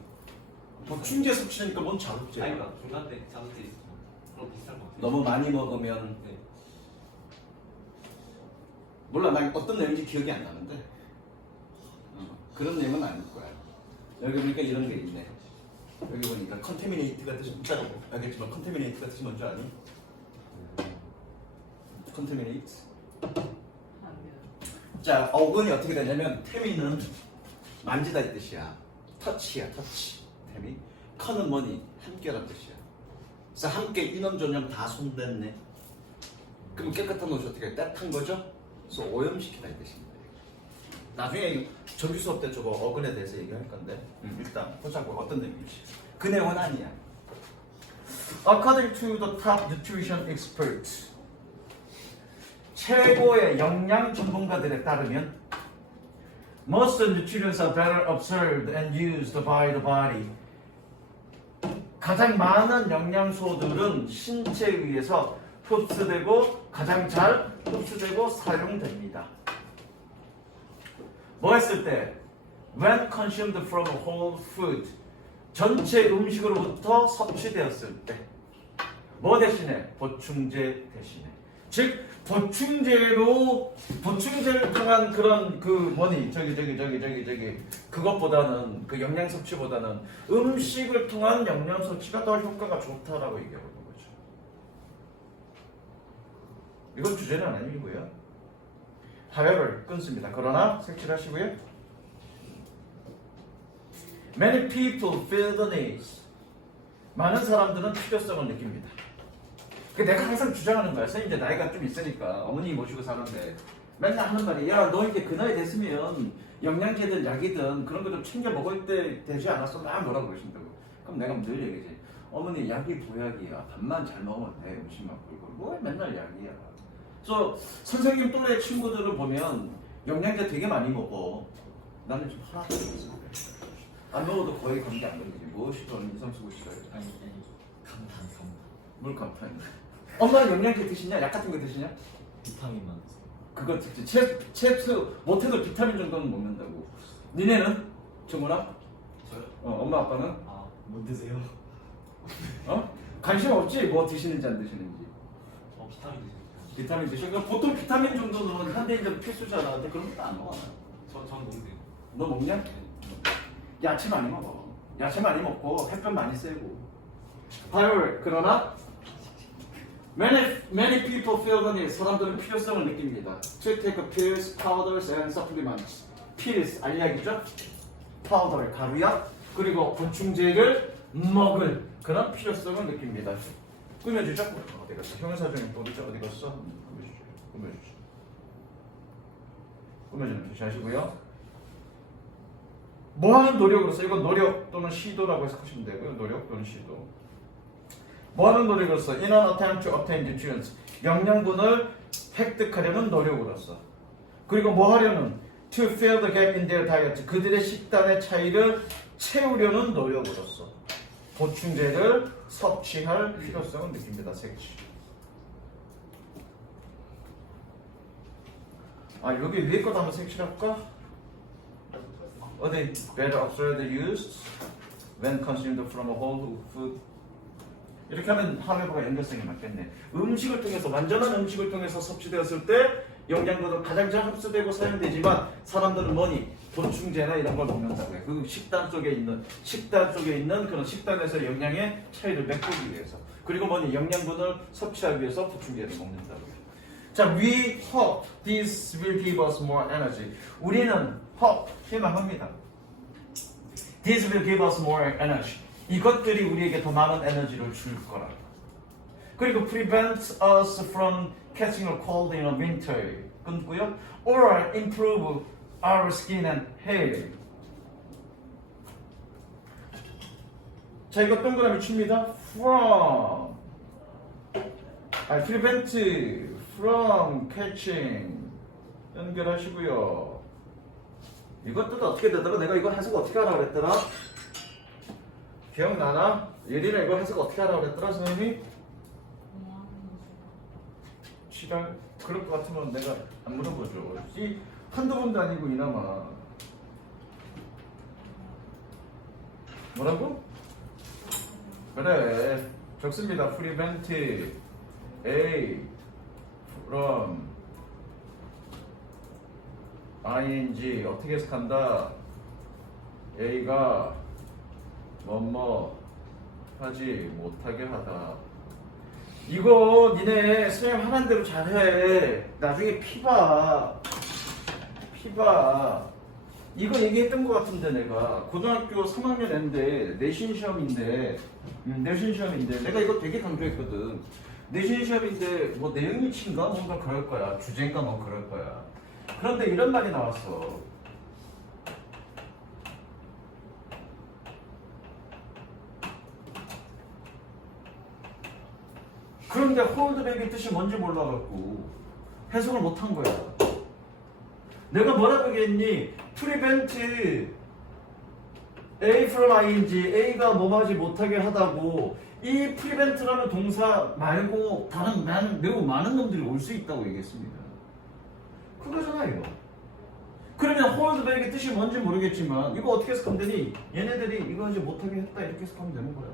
보충제 섭취니까 뭔 자극제야? 아니 그러니까 중간 때 자극제 있어. 그럼 비슷한 거 같아. 너무 많이 먹으면 네. 몰라 난 어떤 내용인지 기억이 안 나는데 그런 내용은 아닐 거야. 여기 보니까 이런 게 있네. 여기 보니까 컨테미네이트가 뜻이 뭔지 알겠지만 컨테미네이트가 뜻이 뭔지 아니? 컨테미네이트. 자 어근이 어떻게 되냐면 테미는 만지다 이 뜻이야. 터치야 터치. 테미. 커는 뭐니? 함께란 뜻이야. 그래서 함께 인원 전염 다 손댔네. 그럼 깨끗한 옷이 어떻게 해? 따뜻한 거죠? 그래서 오염시키다 이 뜻입니다. 나중에 정규 수업 때 저거 어근에 대해서 얘기할 건데 일단 보자고 어떤 내용인지. 그 내용은 아니야. According to the top nutrition experts, 최고의 영양 전문가들에 따르면 most nutrients are better observed and used by the body. 가장 많은 영양소들은 신체에 의해서 흡수되고 가장 잘 흡수되고 사용됩니다. 뭐 했을 때? When consumed from whole food. 전체 음식으로부터 섭취되었을 때. 뭐 대신에? 보충제 대신에. 즉 보충제를 통한 그런 그 뭐니 저기 그것보다는 그 영양 섭취보다는 음식을 통한 영양 섭취가 더 효과가 좋다라고 얘기하고 있는 거죠. 이건 주제는 아니고요. however 끊습니다. 그러나 색칠하시고요. Many people feel the needs. 많은 사람들은 필요성을 느낍니다. 내가 항상 주장하는 거야. 선생님 이제 나이가 좀 있으니까 어머니 모시고 사는데 맨날 하는 말이 야 너 이제 그 나이 됐으면 영양제든 약이든 그런 거 좀 챙겨 먹을 때 되지 않았어? 막 뭐라 그러신다고. 그럼 내가 늘 얘기하지. 어머니 약이 보약이야. 밥만 잘 먹으면 돼. 음식만 굴고 뭐 맨날 약이야. 그래서 선생님 또래 친구들을 보면 영양제 되게 많이 먹어. 나는 좀 하나도 없어. 안 먹어도 거의 감기 안 걸리지. 무엇이든 이상 쓰고 싶어요. 아니 감탄. 물 감탄. 엄마는 영양제 드시냐? 약 같은 거 드시냐? 비타민만. 그거 특히 챕스 못해도 비타민 정도는 먹는다고. 니네는? 정훈아? 저요? 엄마 아빠는? 못 드세요? 관심 없지? 뭐 드시는지 안 드시는지. 비타민 드세요. 비타민 드시고 보통 비타민 정도는 현대인들 필수잖아. 근데 그런 것도 안 먹어. 전 먹는데요. 너 먹냐? 야채 많이 먹어. 야채 많이 먹고 햇볕 많이 쐬고. however 그러나 Many people feel the need. 사람들은 필요성을 느낍니다. To take pills, powders, and supplements. pills, 알약이죠? powder, 가루약, 그리고 보충제를 먹을 그런 필요성을 느낍니다. 꾸며주죠? 어디 갔어? 형용사 중에 보죠? 어디 갔어? 꾸며주죠. 꾸며주는 표시하시고요. 뭐 하는 노력으로서, 이건 노력 또는 시도라고 해석하시면 되고요. 노력 또는 시도. 뭐 하는 노력으로서? In an attempt to obtain nutrients. 영양분을 획득하려는 노력으로서. 그리고 뭐 하려는? To fill the gap in their diet. 그들의 식단의 차이를 채우려는 노력으로서. 보충제를 섭취할 필요성을 느낍니다. 색칠. 여기 위에 것도 한번 색칠할까? 어디? Better observed used when consumed from a whole food. 이렇게 하면 하회부가 연결성이 맞겠네. 음식을 통해서 완전한 음식을 통해서 섭취되었을 때 영양분은 가장 잘 흡수되고 사용되지만 사람들은 뭐니? 보충제나 이런 걸 먹는다고 해. 그 식단 속에 있는 그런 식단에서 영양의 차이를 메꾸기 위해서. 그리고 뭐니? 영양분을 섭취하기 위해서 보충제를 먹는다고 해. 자, we hope this will give us more energy. 우리는 hope, 희망합니다. This will give us more energy. 이것들이 우리에게 더 많은 에너지를 줄 거라. 그리고 prevent us from catching a cold in a winter. 끊고요. Or improve our skin and hair. 자, 이거 동그라미 칩니다. From prevent from catching 연결하시고요. 이것도 어떻게 되더라? 내가 이거 해석 어떻게 하라고 그랬더라? 기억나나? 예린아 이거 해석 어떻게 하라고 그랬더라 선생님이? 지랄 그럴 것 같으면 내가 안 물어보죠. 이 한두 번도 아니고 이나마 뭐라고? 그래 적습니다. prevent A from ing 어떻게 해석한다? A가 뭐뭐 하지 못하게 하다. 이거 니네 선생님 하는 대로 잘해. 나중에 피봐. 이거 얘기했던 것 같은데 내가 고등학교 3학년 인데 내신 시험인데 내가 이거 되게 강조했거든. 내신 시험인데 뭐 내용이 친가 뭔가 그럴 거야. 주제인가 뭐 그럴 거야. 그런데 이런 말이 나왔어. 그런데 홀드백의 뜻이 뭔지 몰라갖고 해석을 못한 거야. 내가 뭐라고 얘기했니? prevent A from ing, A가 뭐하지 못하게 하다고. 이 prevent라는 동사 말고 다른 매우 많은 놈들이 올 수 있다고 얘기했습니다. 그거잖아요. 그러면 홀드백의 뜻이 뭔지 모르겠지만 이거 어떻게 해석하면 되니? 얘네들이 이거 이제 못하게 했다 이렇게 해석하면 되는 거야.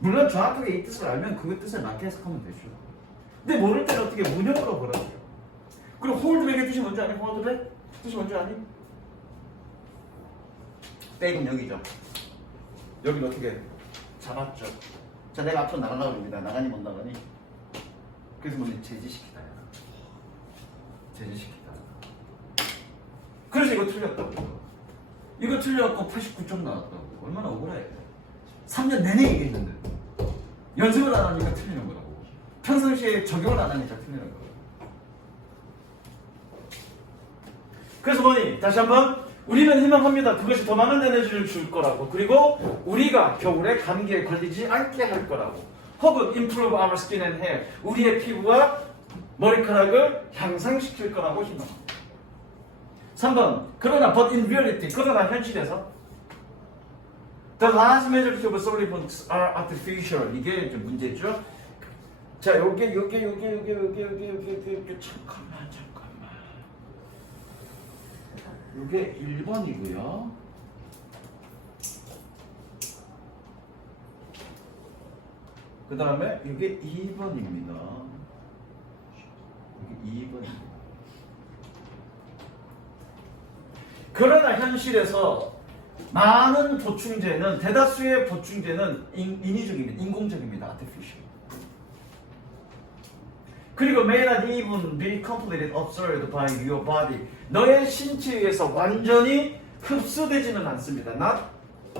물론 정확하게 이 뜻을 알면 그 뜻에 맞게 해석하면 되죠. 근데 모를 때는 어떻게 문형으로 보라고요. 그리고 홀드백의 뜻이 뭔지 아니? 홀드백? 뜻이 뭔지 아니? 백은 여기죠. 여기를 어떻게 잡았죠. 자, 내가 앞으로 나가려고 합니다. 나가니 못 나가니? 그래서 뭐니? 제지시키다. 제지시키다. 그래서 이거 틀렸다고. 이거 틀렸고 89점 나왔다고. 얼마나 억울해. 3년 내내 얘기했는데 연습을 안 하니까 틀리는 거라고. 평상시에 적용을 안 하니까 틀리는 거라고. 그래서 뭐니? 다시 한번 우리는 희망합니다. 그것이 더 많은 에너지를 줄 거라고. 그리고 우리가 겨울에 감기에 걸리지 않게 할 거라고. 혹은 improve our skin and hair. 우리의 피부와 머리카락을 향상시킬 거라고 희망합니다. 3번. 그러나 but in reality. 그러나 현실에서 the large majority of solvents are artificial. 이게 이제 문제죠. 자, 요게 잠깐만. 요게 1번이고요. 그 다음에 이게 2번입니다. 이게 2번입니다. 그러나 현실에서 많은 보충제는 대다수의 보충제는 인위적입니다. 인공적입니다. artificial. 그리고 may not even be completely absorbed by your body. 너의 신체에 의해서 완전히 흡수되지는 않습니다. not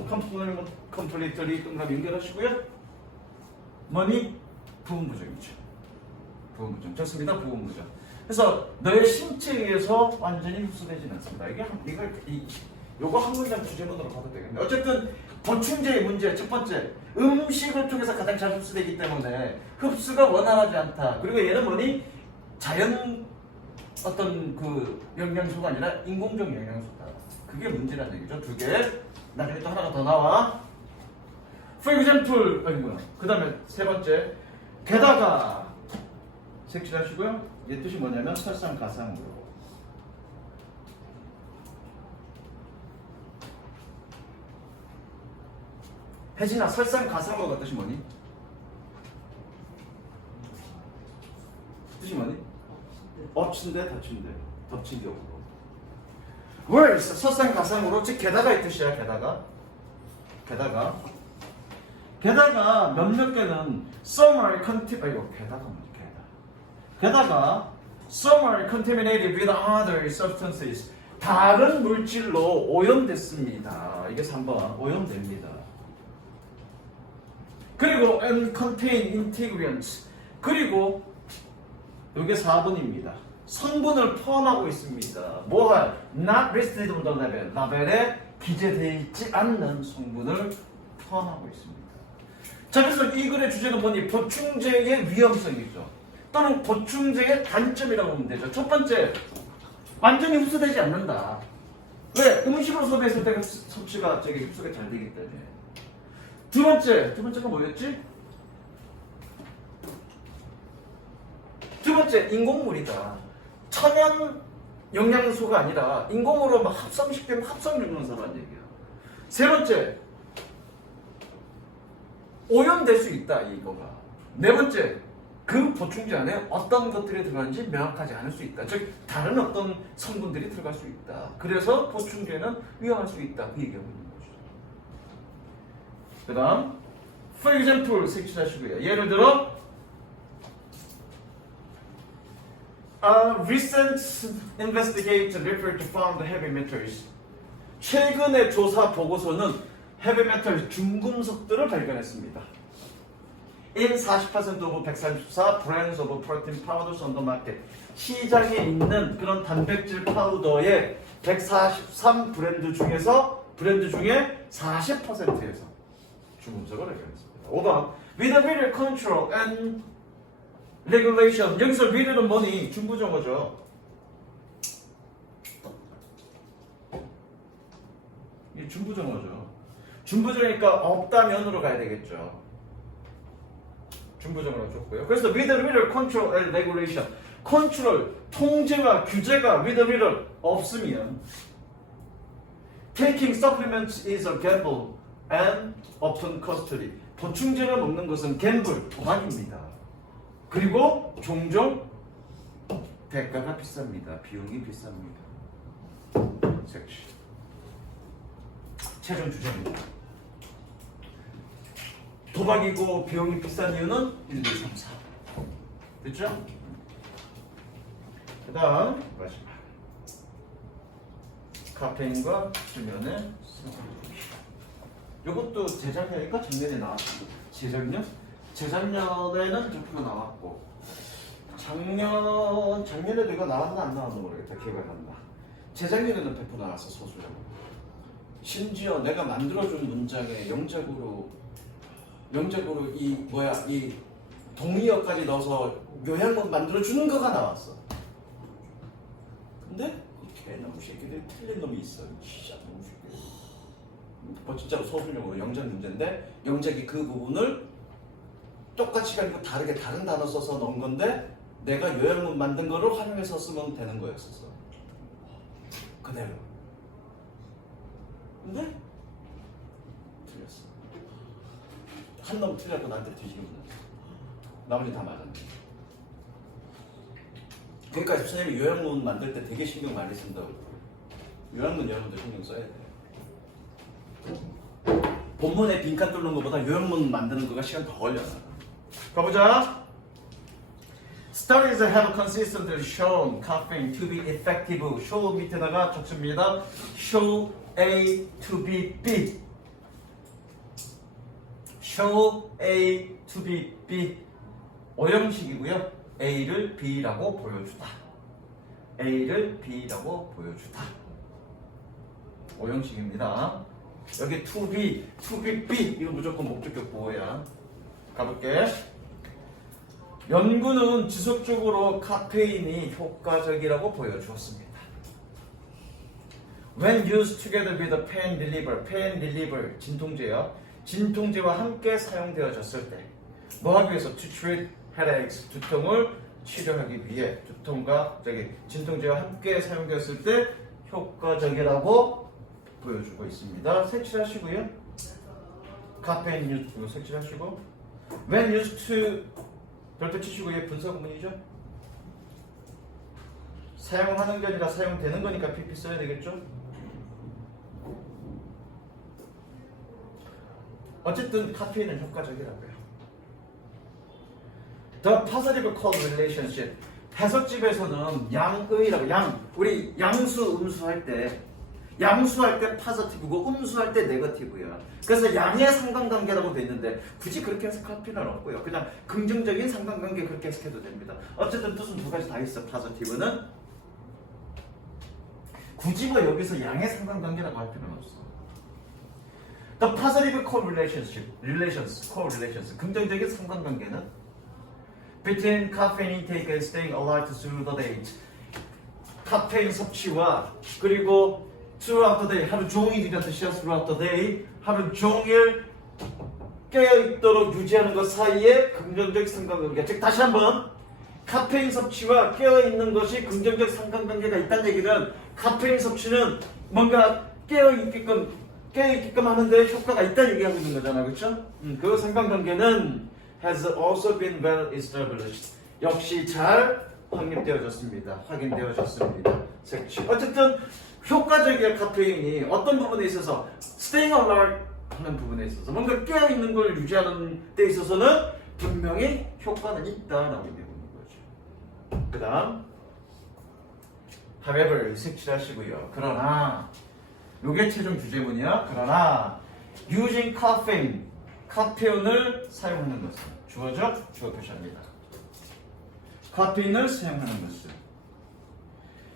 completely 동그라미 연결하시고요. 뭐니? 부분부정이죠. 부분부정. 좋습니다. 부분부정. 그래서 너의 신체에 의해서 완전히 흡수되지는 않습니다. 요거 한 문장 주제문으로 가도 되겠네요. 어쨌든 보충제의 문제 첫 번째, 음식을 통해서 가장 잘 흡수되기 때문에 흡수가 원활하지 않다. 그리고 얘는 뭐니? 자연 어떤 그 영양소가 아니라 인공적 영양소다. 그게 문제라는 얘기죠. 두 개. 나중에 또 하나가 더 나와. For example, 그 다음에 세 번째, 게다가 색칠하시고요. 얘 뜻이 뭐냐면 설상가상으로. 혜진아, 설상가상어가 뜻이 뭐니? 뜻이 뭐니? 엎친데 덮친데 덮친 격으로. words 설상가상으로 즉 게다가 이 뜻이야. 게다가 몇몇 개는 some are 게다가 some are contaminated with other substances. 다른 물질로 오염됐습니다. 이게 3번 오염됩니다. 그리고 and contain integrants. 그리고 이게 4번입니다. 성분을 포함하고 있습니다. 뭐가? not listed on the label. 라벨에 기재되어 있지 않는 성분을 포함하고 있습니다. 자, 그래서 이 글의 주제는 뭐니? 보충제의 위험성이죠. 또는 보충제의 단점이라고 보면 되죠. 첫 번째, 완전히 흡수되지 않는다. 왜? 음식으로 소비했을 때 섭취가 흡수가 잘 되기 때문에. 두 번째가 뭐였지? 두 번째, 인공물이다. 천연 영양소가 아니라 인공으로 막 합성시키면 합성영양소라는 얘기야. 세 번째, 오염될 수 있다, 이거가. 네 번째, 그 보충제 안에 어떤 것들이 들어가는지 명확하지 않을 수 있다. 즉, 다른 어떤 성분들이 들어갈 수 있다. 그래서 보충제는 위험할 수 있다. 그 얘기하고 있는 거죠. 그 다음, for example, 색칠하시고요. 예를 들어, A recent investigation referred to found heavy metals. 최근의 조사 보고서는 헤비메탈 중금속들을 발견했습니다. in 40% of 144 brands of protein powders on the market. 시장에 있는 그런 단백질 파우더의 143 브랜드 중에 40%에서 중금속을 발견했습니다. 5번 with a better control and regulation. 여기서 with는 뭐니? 중부정어죠. 이 중부정어죠. 중부정이니까 없다면으로 가야 되겠죠. 중부정어로 줬고요. 그래서 with a better control and regulation. 컨트롤, 통제와 규제가 with a better 없으면 taking supplements is a gamble and often costly. 보충제를 먹는 것은 갬블, 도박입니다. 그리고 종종 대가가 비쌉니다. 비용이 비쌉니다. 섹시. 최종 주제입니다. 도박이고 비용이 비싼 이유는 1, 2, 3, 4. 됐죠? 그 다음 마지막. 카페인과 수면의 상관관계. 이것도 재작년인가 작년에 나왔고, 재작년에는 대표가 나왔고, 작년에도 이거 나왔나 안 나왔나 모르겠다. 기억이 안 난다. 재작년에는 대표 나왔어, 소수령. 심지어 내가 만들어준 문장에 영작으로 이 동의어까지 넣어서 요약문 만들어주는 거가 나왔어. 근데 개놈 새끼들 틀린 놈이 있어. 진짜 너무 새끼들. 뭐 진짜로 소수용어로 영작 문제인데 영작이 그 부분을 똑같이 가지고 다르게 다른 단어 써서 넣은 건데 내가 요약문 만든 거를 활용해서 쓰면 되는 거였었어. 그대로. 근데 틀렸어. 한 놈 틀렸고 나한테 뒤지고 나머지 다 맞았네. 그러니까 선생님이 요약문 만들 때 되게 신경 많이 쓴다고. 요약문 여러분들 신경 써야 돼. 본문에 빈칸 뚫는 것보다 요약문 만드는 거가 시간 더 걸려. 가보자. Studies have consistently shown caffeine to be effective. show 밑에다가 적습니다. show A to be B. show A to be B. 오형식이고요. A를 B라고 보여주다. A를 B라고 보여주다. 오형식입니다. 여기 to be B. 이거 무조건 목적격 보호야. 가볼게. 연구는 지속적으로 카페인이 효과적이라고 보여주었습니다. When used together with a pain reliever, 진통제요. 진통제와 함께 사용되어졌을 때, 뭐 하기 위해서? To treat headaches, 두통을 치료하기 위해, 두통과 진통제와 함께 사용되었을 때 효과적이라고 보여주고 있습니다. 색칠하시고요. 카페인 유튜브 색칠하시고, when used to 별표 치시고, 얘 분사 구문이죠. 사용하는 게 아니라 사용되는 거니까 PP 써야 되겠죠. 어쨌든 카페인은 효과적이라고요. The positive correlationship. 해석집에서는 양의라고, 우리 양수, 음수할 때 파지티브고 음수할 때 네거티브야. 그래서 양의 상관관계라고 돼 있는데 굳이 그렇게 해석할 필요는 없고요. 그냥 긍정적인 상관관계 그렇게 해석해도 됩니다. 어쨌든 뜻은 두 가지 다 있어. 파지티브는 굳이 뭐 여기서 양의 상관관계라고 할 필요는 없어. The positive correlations, 긍정적인 상관관계는 between caffeine intake and staying alert through the day. 카페인 섭취와 그리고 throughout the day, 하루 종일이란 뜻이야. throughout the day, 하루 종일 깨어있도록 유지하는 것 사이에 긍정적 상관관계. 즉 다시 한번 카페인 섭취와 깨어있는 것이 긍정적 상관관계가 있다는 얘기는 카페인 섭취는 뭔가 깨어있게끔 하는데 효과가 있다는 얘기하고 있는 거잖아. 그렇죠? 그 상관관계는 has also been well established. 역시 잘 확립되어졌습니다. 확인되어졌습니다. 어쨌든 효과적이야. 카페인이 어떤 부분에 있어서 staying alert 하는 부분에 있어서 뭔가 깨어있는 걸 유지하는 데 있어서는 분명히 효과는 있다라고 얘기하고 있는 거죠. 그 다음 however 색칠하시고요. 그러나 요게 최종 주제문이야. 그러나 using caffeine, 카페인을 사용하는 것은 주어죠? 주어 표시합니다. 카페인을 사용하는 것은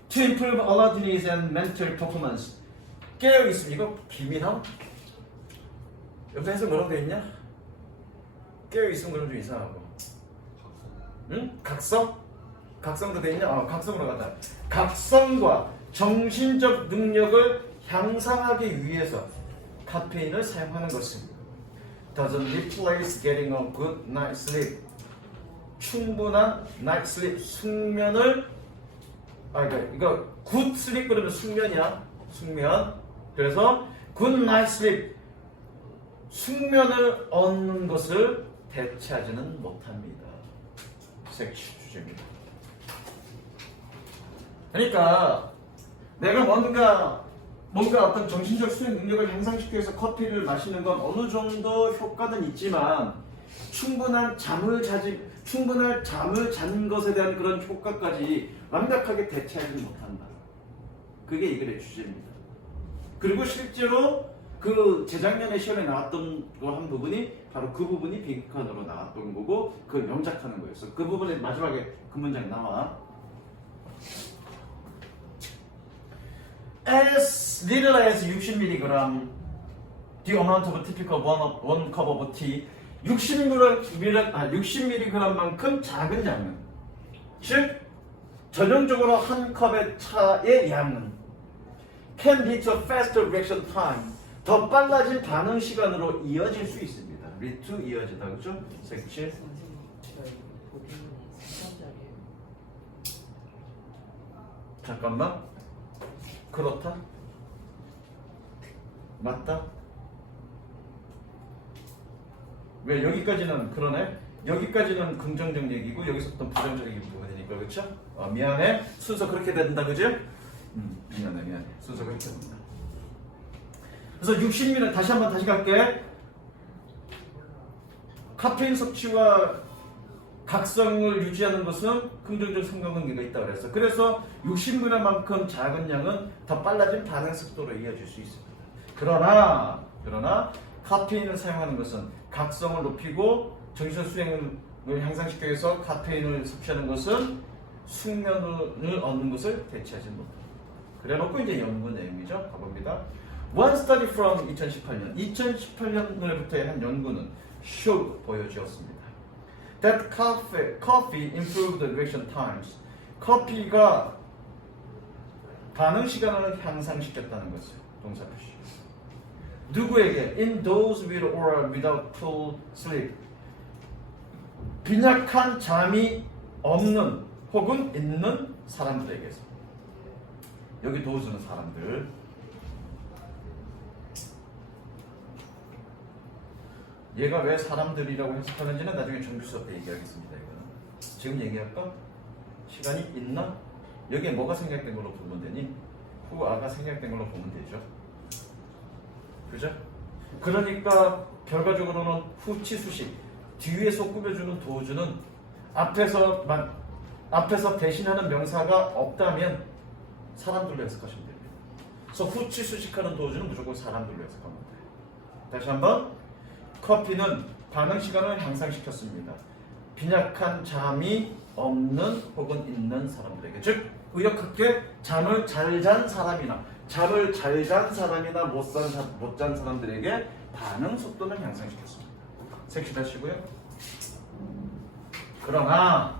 To improve alertness and mental performance. 깨어있음. 이거 기민함? 옆에 해석 뭐라고 되어 있냐? 깨어있음 그럼 좀 이상하고. 응? 각성? 각성도 되어 있냐? 각성으로 가자. 각성과 정신적 능력을 향상하기 위해서 카페인을 사용하는 것입니다. Doesn't replace getting a good night's sleep. 충분한 night sleep, 숙면을 이거 good sleep 그러면 숙면이야. 숙면. 그래서 good night sleep, 숙면을 얻는 것을 대체하지는 못합니다. 섹시 주제입니다. 그러니까 내가 뭔가 어떤 정신적 수행 능력을 향상시키기 위해서 커피를 마시는 건 어느 정도 효과는 있지만 충분한 잠을 잔 것에 대한 그런 효과까지 완벽하게 대체하지 못한다. 그게 이 글의 주제입니다. 그리고 실제로 그 재작년에 시험에 나왔던 거 한 부분이 바로 그 부분이 빈칸으로 나왔던 거고 그걸 명작하는 거였어. 그 부분에 마지막에 그 문장 나와. As little as 60mg, the amount of typical one cup of tea, 60mg만큼 작은 양은, 즉 전형적으로 한 컵의 차의 양은 can lead to a faster reaction time, 더 빨라진 반응 시간으로 이어질 수 있습니다. lead to 이어지다, 그렇죠? 색칠. 선생님, 저 이거 보기문이 3번짜리예요. 잠깐만. 그렇다? 맞다? 왜 여기까지는 그러네? 여기까지는 긍정적 얘기고 여기서부터 부정적인 부분이니까 그렇죠? 미안해. 순서 그렇게 된다 그죠? 미안해. 순서 그렇게 된다. 그래서 60ml 다시 갈게. 카페인 섭취와 각성을 유지하는 것은 긍정적 상관관계가 있다고 그랬어. 그래서 60mg만큼 작은 양은 더 빨라진 반응 속도로 이어질 수 있습니다. 그러나 카페인을 사용하는 것은 각성을 높이고 정신 수행을 향상시키기 위해서 카페인을 섭취하는 것은 숙면을 얻는 것을 대체하지 못합니다. 그래놓고 이제 연구 내용이죠. 가봅니다. One study from 2018년. 2018년부터의 한 연구는 보여주었습니다. That coffee improved the reaction times. 커피가 반응 시간을 향상시켰다는 것이죠. 동사 표시. 누구에게? In those with or without full sleep. 빈약한 잠이 없는 혹은 있는 사람들에게서. 여기 dose는 사람들. 얘가 왜 사람들이라고 해석하는지는 나중에 정규 수업 때 얘기하겠습니다. 이거는. 지금 얘기할까? 시간이 있나? 여기에 뭐가 생략된 걸로 보면 되니? 후아가 생략된 걸로 보면 되죠. 그죠? 그러니까 결과적으로는 후치수식 뒤에서 꾸며주는 도주는 앞에서 대신하는 명사가 없다면 사람들로 해석하시면 됩니다. 그래서 후치수식하는 도주는 무조건 사람들로 해석하면 돼요. 다시 한번. 커피는 반응 시간을 향상시켰습니다. 빈약한 잠이 없는 혹은 있는 사람들에게, 즉 의역학계 잠을 잘 잔 사람이나 못 잔 사람들에게 반응 속도는 향상시켰습니다. 색칠하시고요. 그러나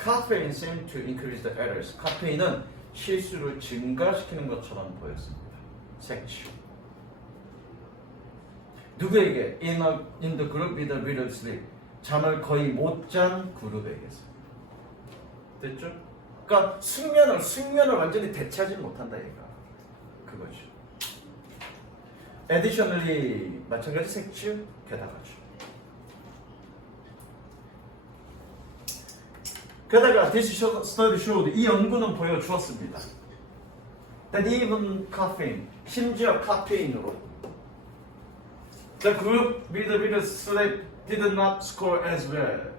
caffeine seemed to increase the errors. 카페인은 실수를 증가시키는 것처럼 보였습니다. 색칠. 누구에게? In the group with a little sleep. 잠을 거의 못 잔 그룹에게서. 됐죠? 그러니까 숙면을 완전히 대체하지 못한다 얘가. 그거죠. Additionally, 마찬가지 색칠, 게다가죠. 게다가 this study showed, 이 연구는 보여주었습니다. That even caffeine, 심지어 카페인으로 The group with a little sleep did not score as well.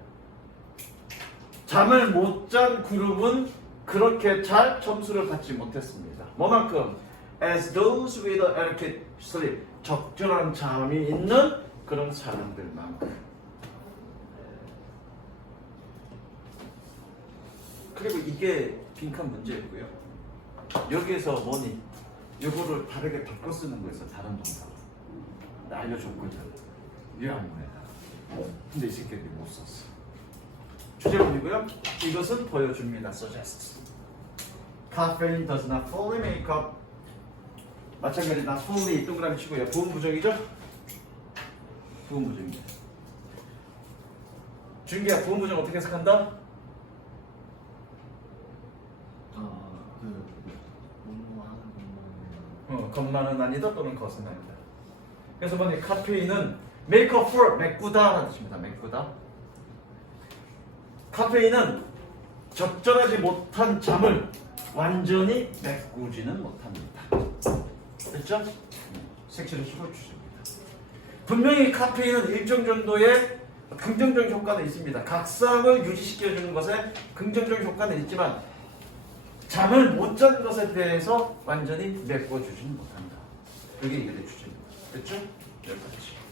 잠을 못 잔 그룹은 그렇게 잘 점수를 받지 못했습니다. 뭐만큼? As those with adequate sleep. 적절한 잠이 있는 그런 사람들만큼. 그리고 이게 빈칸 문제고요. 여기에서 뭐니? 이거를 다르게 바꿔 쓰는 거에서 다른 동사 알려줬거든. 유학문에다가. 근데 이 새끼들이 못 썼어. 주제문이고요. 이것은 보여줍니다. suggest. Caffeine does not fully make up. 마찬가지 not fully 동그라미 치고요. 부분 부정이죠? 부분 부정입니다. 준기야 부분 부정 어떻게 해석한다? 뭐뭐 하는 것만은 아니다 또는 것은 아니다. 그래서 뭐니 카페인은 make up for 메꾸다라는 뜻입니다. 메꾸다. 카페인은 적절하지 못한 잠을 완전히 메꾸지는 못합니다. 됐죠? 색칠을 시고 주십니다. 분명히 카페인은 일정 정도의 긍정적 효과는 있습니다. 각성을 유지시켜주는 것에 긍정적 효과는 있지만 잠을 못 자는 것에 대해서 완전히 메꿔주지는 못한다. 그게 이게 주제입니다. 됐죠? 여기까지.